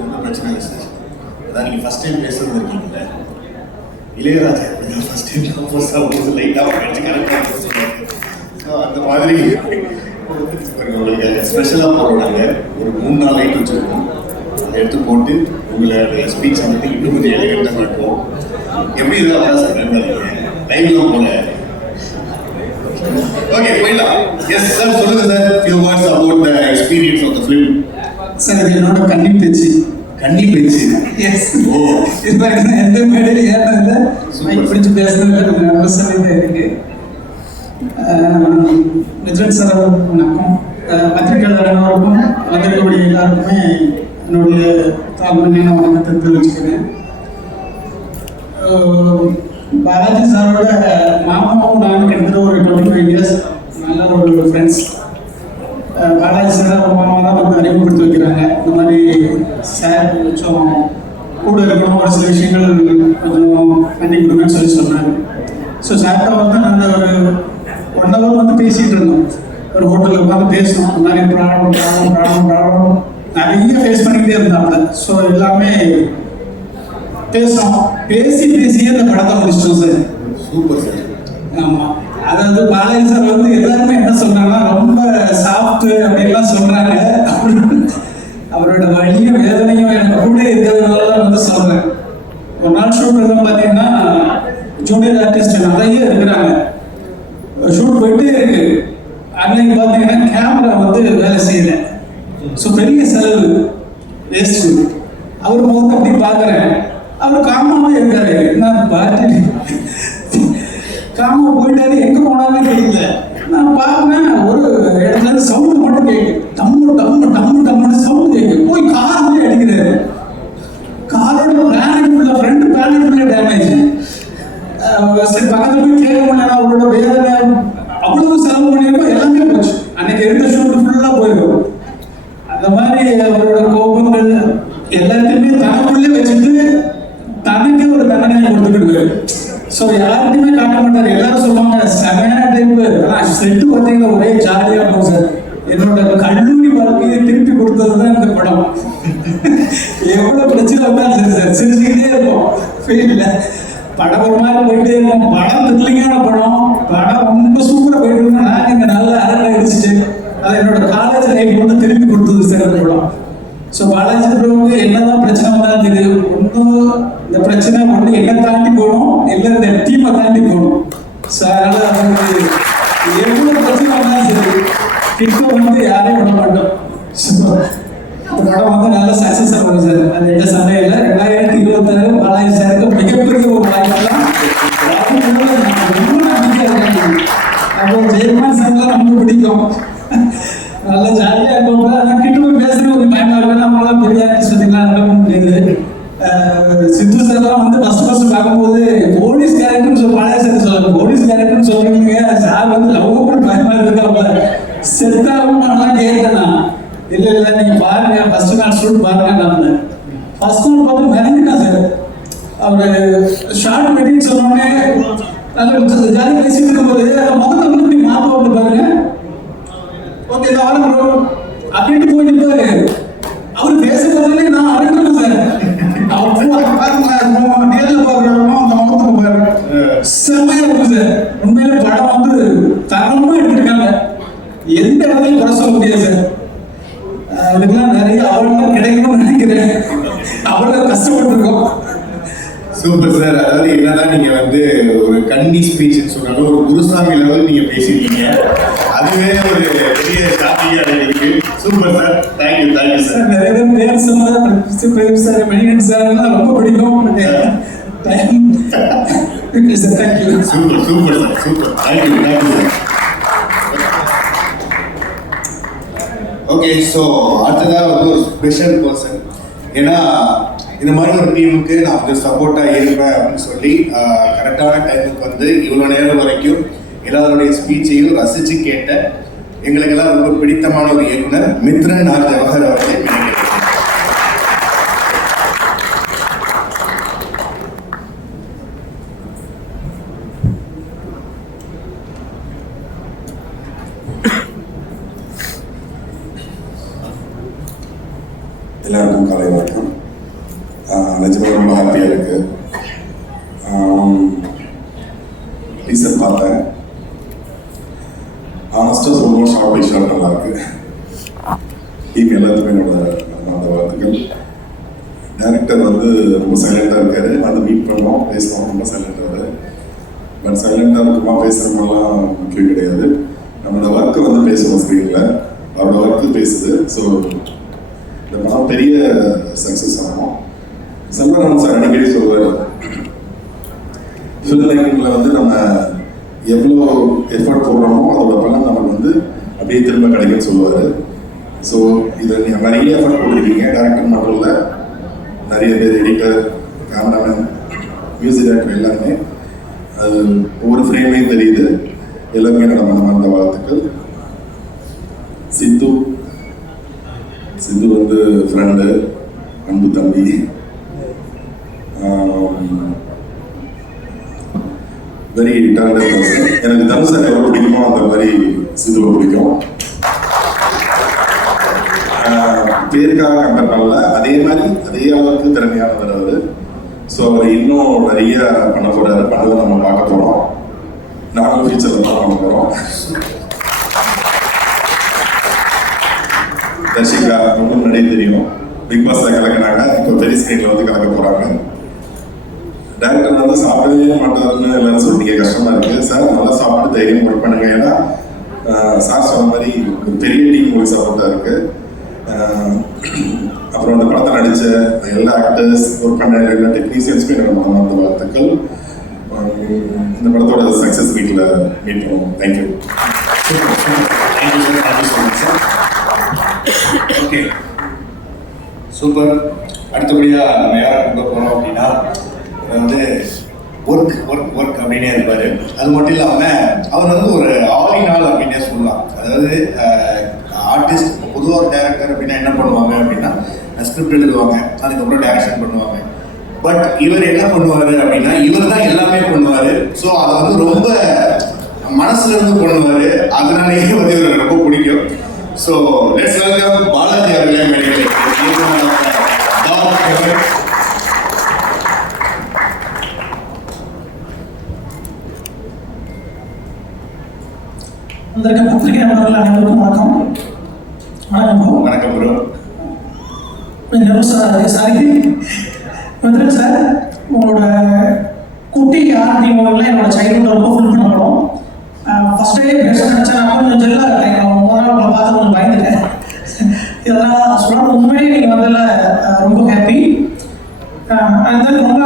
ஒன்றும் பிரச்சனை இல்லை சார். அதான் நீங்கள் ஃபர்ஸ்ட் டைம் பேசுறது இருக்கீங்கல்ல, இளையராஜா அப்படிதான் ஃபர்ஸ்ட் டைம் கம்போஸ் ஆகும்போது லைட்டாக படிச்சு கரெக்டாக சொல்லுவாங்க. ஸோ அந்த மாதிரி உங்களுக்கு ஸ்பெஷலாக போடுறாங்க. ஒரு 3-4 லைட் வச்சுருக்கோம். அதை எடுத்து போட்டு உங்களோட ஸ்பீச் வந்து இன்னும் கொஞ்சம் எலிகண்டாக காட்டுவோம். எப்படி இதாக வரா சார் லைவ்லாம் போல. ஓகே போயிடலாம். எஸ் சார், சொல்லுங்க sir, few words about the experience of the film. Sir இது என்னோட கன்னி பேச்சு. கன்னி பேச்சு? எஸ். ஓ, இது வரைக்கும் நான் எந்த மேடையில் ஏறினதில்லை. மைக் பிடிச்சி பேசுறது கொஞ்சம் நர்வஸாக இருக்கு. விஜயன் சார் வணக்கம். பத்திரிகையாளர் அனைவருக்கும் வந்திருக்கக்கூடிய எல்லாருக்குமே என்னுடைய தாழ்மையான வணக்கத்தை தெரிவிச்சுக்கிறேன். பாலாஜி சாரோட மாமாவும் நானும் கிட்டத்தட்ட ஒரு 25 இயர்ஸ் நல்ல ஒரு ஃப்ரெண்ட்ஸ். பாலாஜி சார் அவங்க மாமா தான் வந்து அறிமுகப்படுத்தி வைக்கிறாங்க. இந்த மாதிரி சார் கொஞ்சம் கூட இருக்கணும், ஒரு சில விஷயங்கள் கொஞ்சம் பண்ணி கொடுங்கன்னு சொன்னாங்க. ஸோ சார்கிட்ட வந்து நாங்கள் ஒரு 1 hour வந்து பேசிகிட்டு இருந்தோம். ஒரு ஹோட்டலில் உட்காந்து பேசணும். இந்த மாதிரி ப்ராப்ளம் நிறைய ஃபேஸ் பண்ணிக்கிட்டே இருந்தாங்க. ஸோ எல்லாமே பேசணும். பேசியே அந்த படத்தை முடிச்சிட்டோம் சார். Super sir. ஆமாம், அதாவது பாலாஜி சார் வந்து எல்லாருமே என்ன சொல்றாங்கன்னா ரொம்ப சாஃப்ட் அப்படின்லாம் சொல்றாங்க. அவரோட வலியும் வேதனையும் எனக்கு கூட இருக்கிறதுனால தான் வந்து சொல்றேன். ஒரு நாள் ஷூட் எல்லாம் பார்த்தீங்கன்னா ஜூனியர் ஆர்டிஸ்ட் நிறைய இருக்கிறாங்க. ஷூட் போயிட்டே இருக்கு. அன்னைக்கு பார்த்தீங்கன்னா கேமரா வந்து வேலை செய்யல. ஸோ பெரிய செலவு வேஸ்ட். அவர் முகத்தை அப்படி பார்க்குறேன். அவர் காமாவே இருக்காரு. நான் பார்த்து காமா போயிட்டாரு. எங்கே போனாலும் தெரியல. நான் பார்க்குறேன், ஒரு இடத்துல சவுண்டு மட்டும் கேட்கு. டம்மு சவுண்டு கேட்கு. போய் கார் போய் அடிக்கிறாரு. காரோட பிளானட் ஃப்ரண்ட் பிளானட் டேமேஜ். சரி பக்கத்தில் போய் கேட்க முடியல. அவரோட வேதனை அவ்வளவு செலவு பண்ணியிருக்கோம். எல்லாமே போச்சு. அன்னைக்கு எடுத்த ஷூட் ஃபுல்லாக போயிடும். அந்த மாதிரி அவரோட கோபங்கள் எல்லாத்தையுமே தனக்குள்ளே வச்சுட்டு தனக்கே ஒரு தண்டனை கொடுத்துக்கிட்டு. ஸோ யாருக்குமே காட்ட மாட்டார். எல்லாரும் சொல்லுவாங்க செமையான டைப்பு. ஆனால் செட்டு பார்த்தீங்கன்னா ஒரே ஜாலியாக இருக்கும் சார். என்னோட கல்லூரி வாழ்க்கையை திருப்பி கொடுத்தது தான் இந்த படம். எவ்வளோ பிரச்சனை வந்தாலும் சரி சார், சிரிச்சுக்கிட்டே இருக்கும். ஃபீல்டில் படம் ஒரு மாதிரி போயிட்டே இருக்கும். படம் த்ரில்லிங்கான படம் ரொம்ப சூப்பராக போயிட்டு இருக்கோம். நாங்கள் இங்கே நல்லா அரட்டை அடிச்சுட்டு அது என்னோட காலேஜ் லைஃப் வந்து திருப்பி கொடுத்தது சார் அந்த படம். ஸோ பாலாஜி ப்ரோவுக்கு என்னதான் பிரச்சனை வந்தாலும் தெரியுது. ஒன்றும் இந்த பிரச்சனை ஒன்று என்ன தாண்டி போகணும், இல்லை இந்த டீமை தாண்டி போகணும். ஸோ அதனால் அவங்களுக்கு எவ்வளோ பிரச்சனை வந்தாலும் சரி கிட்ட வந்து யாரையும் விட மாட்டோம். ஸோ இந்த படம் வந்து நல்ல சக்ஸஸ் ஆகும் சார். அது எந்த சமையல 2026 பாலாஜி சாருக்கு மிகப்பெரிய ஒரு வாய்ப்பெல்லாம் ரொம்ப நம்பிக்கையாக இருக்காங்க. அப்போ ஜெயக்குமார் சார்லாம் ரொம்ப பிடிக்கும். நல்ல ஜாலியாக இருக்கும். ஆனால் கிட்ட போய் பேசுகிற ஒரு பயமாக இருக்கும். நம்மளாம் பெரிய ஆர்டிஸ்ட்லாம் நடக்க முடியாது. சித்து சார்லாம் வந்து ஃபர்ஸ்ட் பார்க்கும்போது போலீஸ் கேரக்டர்னு பாலாஜி சார் சொல்லுவாங்க. போலீஸ் கேரக்டர்னு சொல்றீங்க சார் வந்து லவ் பண்ணி பயமா இருக்காங்க. செத்தாகவும் நல்லா கேட்டேன்னா இல்லை நீங்க பாருங்க ஃபர்ஸ்ட் நாள் ஷூட் பாருங்க. நான் ஃபர்ஸ்ட் நாள் பார்த்து மிரண்டிட்டேன் சார். அவர் ஷார்ட் வெட்டின்னு சொன்னோடனே நல்ல ஜாலியாக பேசிட்டு இருக்கும்போது அந்த முகத்தை வந்து இப்படி மாற்ற பாருங்க. ஓகே நான் வரேன் ப்ரோ அப்படின்ட்டு போய் நிற்பாரு. அவர் பேசுறதுல நான் அழுக்கணும் சார். நேரில் பார்க்கணும் அந்த முகத்துக்கு பாருங்க. செம்மையா இருக்கும் சார். உண்மையிலே படம் வந்து தரமா எடுத்துருக்காங்க. எந்த இடத்துலையும் குறை சொல்ல முடியாது சார். அதுக்கெல்லாம் நிறைய அவளும் கிடைக்கணும்னு நினைக்கிறேன். அவ்வளோ கஷ்டப்பட்டுருக்கோம். Super sir. அதாவது என்னதான் நீங்க வந்து ஒரு கன்னி ஸ்பீச் சொன்னாலும் ஒரு குருசாமி லெவல் நீங்க பேசிருக்கீங்க. அதுவே ஒரு பெரிய ஷாப்பிங்கா இருக்கு. Super sir. Thank you sir. நிறைய பேர் பேர் சொன்னதா சார் மணிகன் சார் ரொம்ப பிடிக்கும். Thank you sir. Thank you. Super sir. Thank you sir. Okay okay, so அடுத்ததாக வந்து ஒரு ஸ்பெஷல் பர்சன். ஏன்னா இந்த மாதிரி ஒரு டீமுக்கு நான் வந்து சப்போர்ட்டாக இருப்பேன் அப்படின்னு சொல்லி கரெக்டான டைமுக்கு வந்து இவ்வளோ நேரம் வரைக்கும் எல்லாருடைய ஸ்பீச்சையும் ரசித்து கேட்ட எங்களுக்கெல்லாம் ரொம்ப பிடித்தமான ஒரு இயக்குனர் மித்ரன் ஆர் ஜவஹர் அவர்களை நினைக்கிறேன். எல்லாருக்கும் காலை வணக்கம். நிஜமாக ரொம்ப ஹாப்பியாக இருக்கு. டீசர் பார்த்தேன். ஆனஸ்டாக சொல்லணும், ஷார்ட் நல்லா இருக்கு. டீம் எல்லாத்துக்குமே என்னோட அந்த வாழ்த்துக்கள். டேரக்டர் வந்து ரொம்ப சைலண்டாக இருக்காரு. வந்து மீட் பண்ணோம், பேசணும், ரொம்ப சைலண்டாக. பட் சைலண்டாக இருக்குமா பேசுகிறவங்கலாம் முக்கியம் கிடையாது. நம்மளோட ஒர்க்கு வந்து பேசணும் ஸ்க்ரீனில். அவரோட ஒர்க்கு பேசுது. ஸோ இந்த படம் பெரிய சக்ஸஸ் ஆகும். செல்வராமன் சார் அடிக்கடி சொல்லுவார், ஃபில்ம் மேக்கிங்கில் வந்து நம்ம எவ்வளோ எஃபர்ட் போடுறோமோ அதோட பலன் நமக்கு வந்து அப்படியே திரும்ப கிடைக்குன்னு சொல்லுவார். ஸோ இதை நீங்கள் நிறைய எஃபர்ட் போட்டிருக்கீங்க. டேரக்டர் மட்டும் இல்லை, நிறைய பேர் எடிட்டர், கேமராமேன், மியூசிக் டைரக்டர் எல்லாருமே. அது ஒவ்வொரு ஃப்ரேமையும் தெரியுது. எல்லாருமே என்னோட மனமார்ந்த வாழ்த்துக்கள். சித்து வந்து ஃப்ரெண்டு, அன்பு தம்பி. Very talented person. எனக்கு தனுஷ் சார் எவ்வளோ பிடிக்குமோ அந்த மாதிரி சித்துவை பிடிக்கும். பேருக்காக கம்பேர் பண்ணல, அதே மாதிரி அதே அளவுக்கு திறமையானவர் அவர். ஸோ அவர் இன்னும் நிறைய பண்ண போறாரு. பண்ணதை நம்ம பார்க்க போகிறோம். நானும் ஃபியூச்சரில் தான் பண்ண போகிறோம். தர்ஷிகா ரொம்ப முன்னாடியே தெரியும், பிக் பாஸ்ல கலக்கினாங்க. இப்போ பெரிய ஸ்க்ரீன்ல வந்து கலக்க போறாங்க. டேரக்டர் வந்து சாப்பிடவே மாட்டாருன்னு எல்லாரும் சொல்லிங்க, கஷ்டமா இருக்கு. சார் நல்லா சாப்பிட்டு தைரியம் ஒர்க் பண்ணுங்க. ஏன்னா சார் சொன்ன மாதிரி ஒரு பெரிய டீம் உங்களுக்கு சப்போர்ட்டா இருக்கு. அப்புறம் அந்த படத்தை நடிச்ச எல்லா ஆக்டர்ஸ், ஒர்க் பண்ண எல்லா டெக்னீஷியன்ஸ்மே என்னோட மனமார்ந்த வாழ்த்துக்கள். இந்த படத்தோட சக்ஸஸ் வீட்டில் மீட் பண்ணுவோம். தேங்க்யூ. Okay, super. அடுத்தபடியாக நம்ம யாரை கொண்டு போகிறோம் அப்படின்னா, வந்து ஒர்க் அப்படின்னே இருப்பார். அது மட்டும் இல்லாமல் அவர் வந்து ஒரு ஆலினால் அப்படின்னே சொல்லலாம். அதாவது ஆர்டிஸ்ட் பொதுவாக ஒரு டேரக்டர் அப்படின்னா என்ன பண்ணுவாங்க அப்படின்னா, ஸ்கிரிப்ட் எழுதுவாங்க, அதுக்கப்புறம் டைரக்ஷன் பண்ணுவாங்க. பட் இவர் என்ன பண்ணுவார் அப்படின்னா, இவர் தான் எல்லாமே பண்ணுவார். ஸோ அதை வந்து ரொம்ப மனசுல இருந்து பண்ணுவார். அதனாலேயே வந்து இவர் ரொம்ப பிடிக்கும். ஸோ லெட்ஸ் வெல்கம் பாலாஜி அவர்களே மேடையில். வந்திருக்க பத்திரிகை நண்பர்கள் அனைவருக்கும் வணக்கம். வணக்கம் ப்ரோ. சாரி வந்துருக்கு சார். உங்களோட குட்டி ஆர்டிங்களெலாம் என்னோட சைல்ட்ஹுட் ரொம்ப ஃபுல் பண்ண படம். ஃபர்ஸ்ட் டே பேச நினச்சேன், நான் கொஞ்சம் ஜெல்லாக இருக்கேன். முதல் நாள் உங்களை பார்த்து கொஞ்சம் பயந்துட்டேன். இதெல்லாம் சொல்லணும். உண்மையே நீங்கள் வந்ததில் ரொம்ப ஹாப்பி. அண்ட் தென் ரொம்ப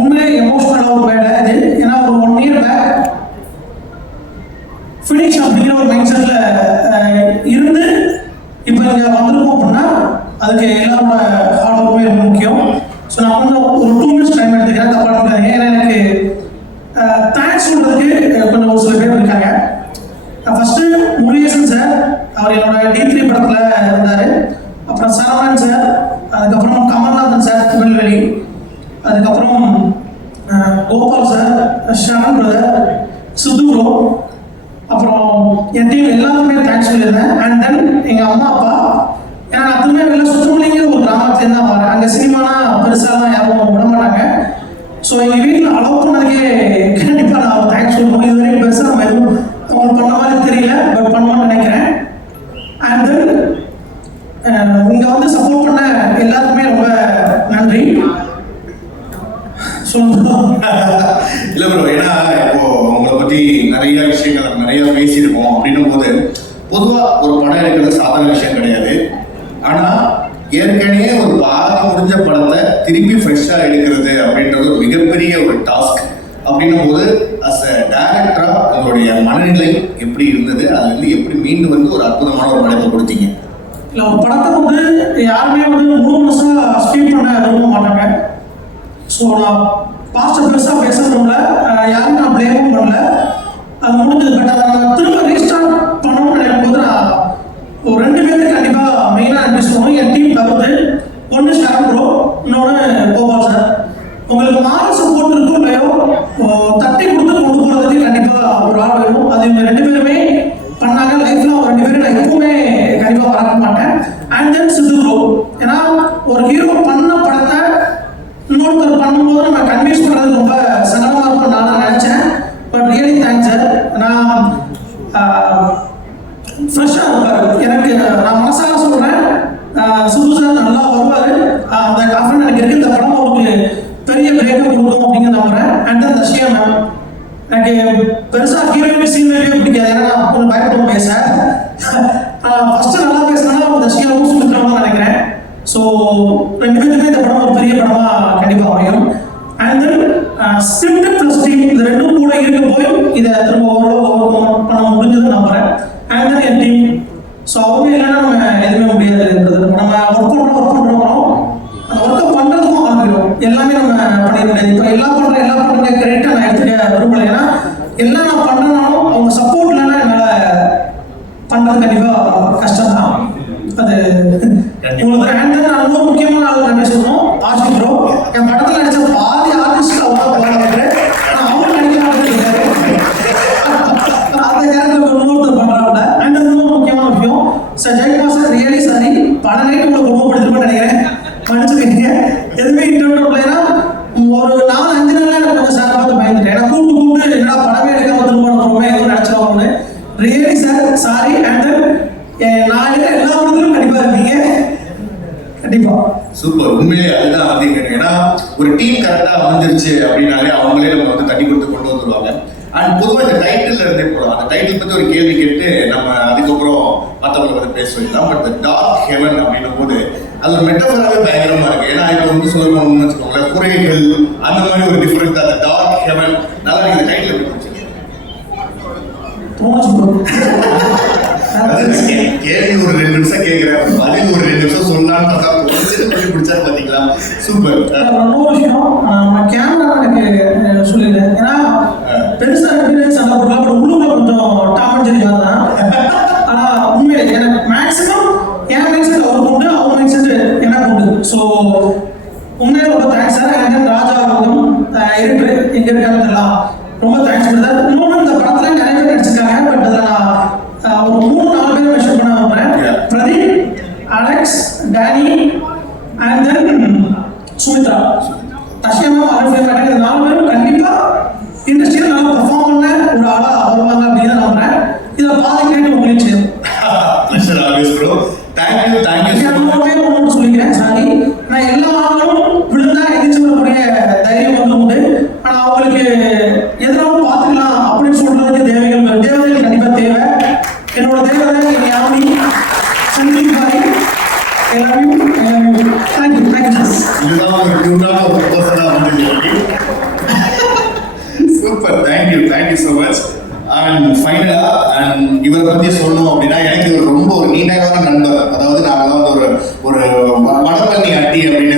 உண்மையே எமோஷ்னலாக ஒரு வேலை இது. ஏன்னா ஒரு 1 year பேக் ஃபினிஷ் அப்படிங்கிற ஒரு மைண்ட் செட்டில் இருந்து இப்போ இங்கே வந்திருக்கோம் அப்படின்னா அதுக்கு எல்லாரோட ஹார்ட் ஒர்க்குமே ரொம்ப முக்கியம். ஸோ நான் வந்து ஒரு 2 minutes டைம் எடுத்துக்கிறேன், தப்பாக இருக்காங்க. ஏன்னா எனக்கு தேங்க்ஸ் சொல்கிறதுக்கு கொஞ்சம் ஒரு சில பேர் இருக்காங்க. ஃபஸ்ட்டு முருகேசன் சார், அவர் என்னோட D3 படத்தில் இருந்தார். அப்புறம் சரவணன் சார், அதுக்கப்புறம் கமல்நாதன் சார் திருநெல்வேலி, அதுக்கப்புறம் கோபால் சார், ஷரண் பிரதர், சித்து ப்ரோ, அப்புறம் என் டீம் எல்லாருக்குமே தேங்க்ஸ் சொல்லியிருந்தேன். அண்ட் தென் எங்கள் அம்மா அப்பா. ஏன்னா நான் திரும்ப வெளில சுத்தமல்லிங்கிற ஒரு கிராமத்துலேருந்து தான் வரேன். அங்கே சினிமானா பெருசாலாம் யாரும் விட மாட்டாங்க. ஸோ எங்கள் வீட்டில் அலோவ் பண்ணதுக்கே கண்டிப்பாக நான் தேங்க்ஸ் சொல்லணும். இது வரைக்கும் பெருசாக நம்ம எதுவும் அவங்க பண்ண மாதிரி தெரியல, பட் பண்ணுவோம்னு நினைக்கிறேன். அண்ட் தென் இங்கே வந்து சப்போர்ட் பண்ண எல்லாருக்குமே ரொம்ப நன்றி சொல்லணும். இல்லை ப்ரோ, ஏன்னா இப்போ உங்களை பற்றி நிறைய விஷயங்கள் நிறைய பேசியிருக்கோம். அப்படின்னும் போது பொதுவாக ஒரு படம் எடுக்கிறது சாதாரண விஷயம் கிடையாது. ஆனால் ஏற்கனவே ஒரு பாகம் முடிஞ்ச படத்தை திருப்பி ஃப்ரெஷ்ஷாக எடுக்கிறது அப்படின்றது ஒரு மிகப்பெரிய ஒரு டாஸ்க். அப்படின்னும் போது அஸ் அ டைரக்டராக உங்களுடைய மனநிலை எப்படி இருந்தது? அதுலேருந்து எப்படி மீண்டு வந்து ஒரு அற்புதமான ஒரு படத்தை கொடுத்தீங்க? இல்லை ஒரு படத்தை வந்து யாருமே வந்து முழு மனசாக ஸ்பீட் பண்ண விரும்ப மாட்டாங்க. ஸோ நான் பாஸ்ட்டை பெருசாக பேசுறதுல யாரும் நான் ப்ளேமும் பண்ணல. அது முடிஞ்சது. பட் அதை நான் திரும்ப ரீஸ்டார்ட் பண்ணணும்னு நினைக்கும் போது நான் ஒரு 2 பேருக்கு கண்டிப்பாக மெயினாக நன்றி சொல்லணும். என் டீம் தவிர்த்து ஒன்று ஷாரன் ப்ரோ, இன்னொன்று கோபால் சார். உங்களுக்கு மாரல் சப்போர்ட் இருக்கும் இல்லையோ தட்டி கொடுத்து கொண்டு போகிறதுக்கு கண்டிப்பாக ஒரு ஆள் வேணும். அது இவங்க 2 பேருமே பண்ணாங்க. லைஃப்ல அவங்க 2 பேரும் நான் எப்பவுமே கண்டிப்பாக மறக்க மாட்டேன். அண்ட் தென் சித்து ப்ரோ, ஏன்னா ஒரு ஹீரோ பண்ண படத்தை இன்னொருத்தர் பண்ணும்போது நம்ம கன்வின்ஸ் பண்ணுறது ரொம்ப சங்கடமாக இருக்கும் நான் நினச்சேன். But really thanks sir. நான் ஃப்ரெஷ்ஷாக இருப்பார். எனக்கு நான் மனசாக சொல்கிறேன், சித்து சார் நல்லா வருவார். அந்த கான்ஃபிடன்ஸ் எனக்கு இருக்குது. இந்த படம் அவருக்கு பெரிய பிரேக்கப் கொடுக்கும் அப்படிங்கிற நம்புறேன். அண்ட் தென் தஷ்யா மேம், எனக்கு பெருசாக ஹீரோயின் சீனியரே பிடிக்காது. ஏன்னா நான் கொஞ்சம் பயப்படும் பேச. ஃபர்ஸ்ட் நல்லா பேசினா அவங்க தஷ்யாவும் சுமித்ராவும் நினைக்கிறேன். ஸோ 2 பேருக்குமே இந்த படம் ஒரு பெரிய படமாக கண்டிப்பாக அமையும். And then script plus team இந்த 2ம் கூட இருக்க போய் இதை திரும்ப ஓவர் பண்ண முடிஞ்சதுன்னு நம்புறேன். And then N team. So அவங்க இல்லைன்னா நம்ம எதுவுமே முடியாதுன்றது. நம்ம ஒர்க் பண்ணுறோம் அந்த ஒர்க்கை பண்ணுறதுக்கும் ஆரம்பிடும். எல்லாமே நம்ம பண்ணிட முடியாது. இப்போ எல்லாம் பண்ணுற கிரெடிட்டாக நான் எடுத்துக்க விரும்பலை. ஏன்னா எல்லாம் நான் பண்ணுறனாலும் அவங்க சப்போர்ட் இல்லைன்னா என்னால் பண்ணுறது கண்டிப்பாக கஷ்டம் தான். அது உங்களுக்கு அண்ட் தென் நான் ரொம்ப முக்கியமான ஆள் நன்றி சொல்லணும். ஆஷி ப்ரோ, என் படத்தில் நடிச்ச பாதி ஆர்டிஸ்ட் அவ்வளோ போகிறாங்க. ஆனால் அவங்க நடிக்கிறாங்க அந்த கேரக்டர் இன்னொருத்தர் பண்ணுறாங்க. அண்ட் அது ரொம்ப முக்கியமான விஷயம். Sir Jayakumar sir, really sorry பல நைட்டு உங்களை குடும்பப்படுத்திருப்பேன்னு நினைக்கிறேன். மன்னிச்சுக்கீங்க. எதுவுமே இன்டர்வியூ ஏன்னா ஒரு 4-5 நாள் எனக்கு கொஞ்சம் சார் பார்த்து பயந்துட்டேன். ஏன்னா கூப்பிட்டு என்னடா படமே எடுக்காம திரும்ப ரொம்ப எதுவும் நினச்சிருவாங்கன்னு. Really sir sorry. அண்ட் நாளைக்கு எல்லா படத்திலும் கண்டிப்பாக இருப்பீங்க. கண்டிப்பாக சூப்பர். உண்மையிலே அதுதான் வந்து ஏன்னா ஒரு டீம் கரெக்டாக அமைஞ்சிருச்சு அப்படின்னாலே அவங்களே நம்ம வந்து தட்டி கொடுத்து கொண்டு வந்துருவாங்க. அண்ட் பொதுவாக இந்த டைட்டில் இருந்தே போகலாம். அந்த டைட்டில் பற்றி ஒரு கேள்வி கேட்டு நம்ம அதுக்கப்புறம் மற்றவங்களை வந்து பேச வைக்கலாம். பட் இந்த டார்க் ஹெவன் அப்படின்னும் போது அது ஒரு மெட்டஃபராகவே பயங்கரமாக இருக்குது. ஏன்னா இப்போ வந்து சொல்லணும்னு வச்சுக்கோங்களேன், குறைகள் அந்த மாதிரி ஒரு டிஃப்ரெண்ட். அந்த டார்க் ஹெவன் நல்லா நீங்கள் இந்த டைட்டில் எப்படி பிடிச்சிங்க? கேள்வி ஒரு 2 நிமிஷம் கேட்கிறேன், பதில் ஒரு 2 நிமிஷம் சொல்லலான்னு பார்த்தா சொல்லி பிடிச்சா பார்த்தீங்களா? சூப்பர். இன்னொரு விஷயம், நான் கேமரா எனக்கு சொல்லிடுறேன். ஏன்னா பெருசாக எக்ஸ்பீரியன்ஸ் அந்த போடலாம். பட் உள்ளுக்குள்ள கொஞ்சம் டாமன் ஜெரிக்காக தான். ஆனால் உண்மையிலே எனக்கு மேக்ஸிமம் என் மைண்ட் செட் அவருக்கு உண்டு, அவங்க மைண்ட் செட் எனக்கு உண்டு. ஸோ உண்மையிலே ரொம்ப தேங்க்ஸ் சார். அண்ட் தென் ராஜா இருக்கு எங்கே இருக்காங்க எல்லாம் ரொம்ப தேங்க்ஸ் சார். இன்னொன்று இந்த படத்தில் நிறைய பேர் நடிச்சிருக்காங்க. பட் அதில் நான் ஒரு 3-4 பேர் மென்ஷன் பண்ண விரும்புகிறேன். Pradeep, Alex, Danny and then Sumithra. Dashya ma'am, Arun, இந்த 4 பேரும் கண்டிப்பாக இண்டஸ்ட்ரியில் நல்லா பெர்ஃபார்ம் பண்ண ஒரு ஆளாக வருவாங்க அப்படின்னு தான் நம்புறேன். இதில் பாதி கேட்டு உங்களுக்கு சேரும். ஒன்று சொல்லிக்கிறேன், சாரி. நான் எல்லா ஆளும் விழுந்தா எதிர்த்து வரக்கூடிய தைரியம் வந்து உண்டு. ஆனால் அவங்களுக்கு எதிராகவும் பார்த்துக்கலாம் அப்படின்னு சொல்றதுக்கு தேவைகள் கண்டிப்பாக தேவை. என்னோட தேவதை என் யாமி சந்தீப் பாய் எல்லாரையும் thank you. Super, thank you so much. And ஃபைனலா இவரை பத்தி சொல்லணும் அப்படின்னா எனக்கு ரொம்ப ஒரு நீண்டகால நண்பர். அதாவது நாங்களாம் வந்து ஒரு வடபழனி அட்டி அப்படின்னு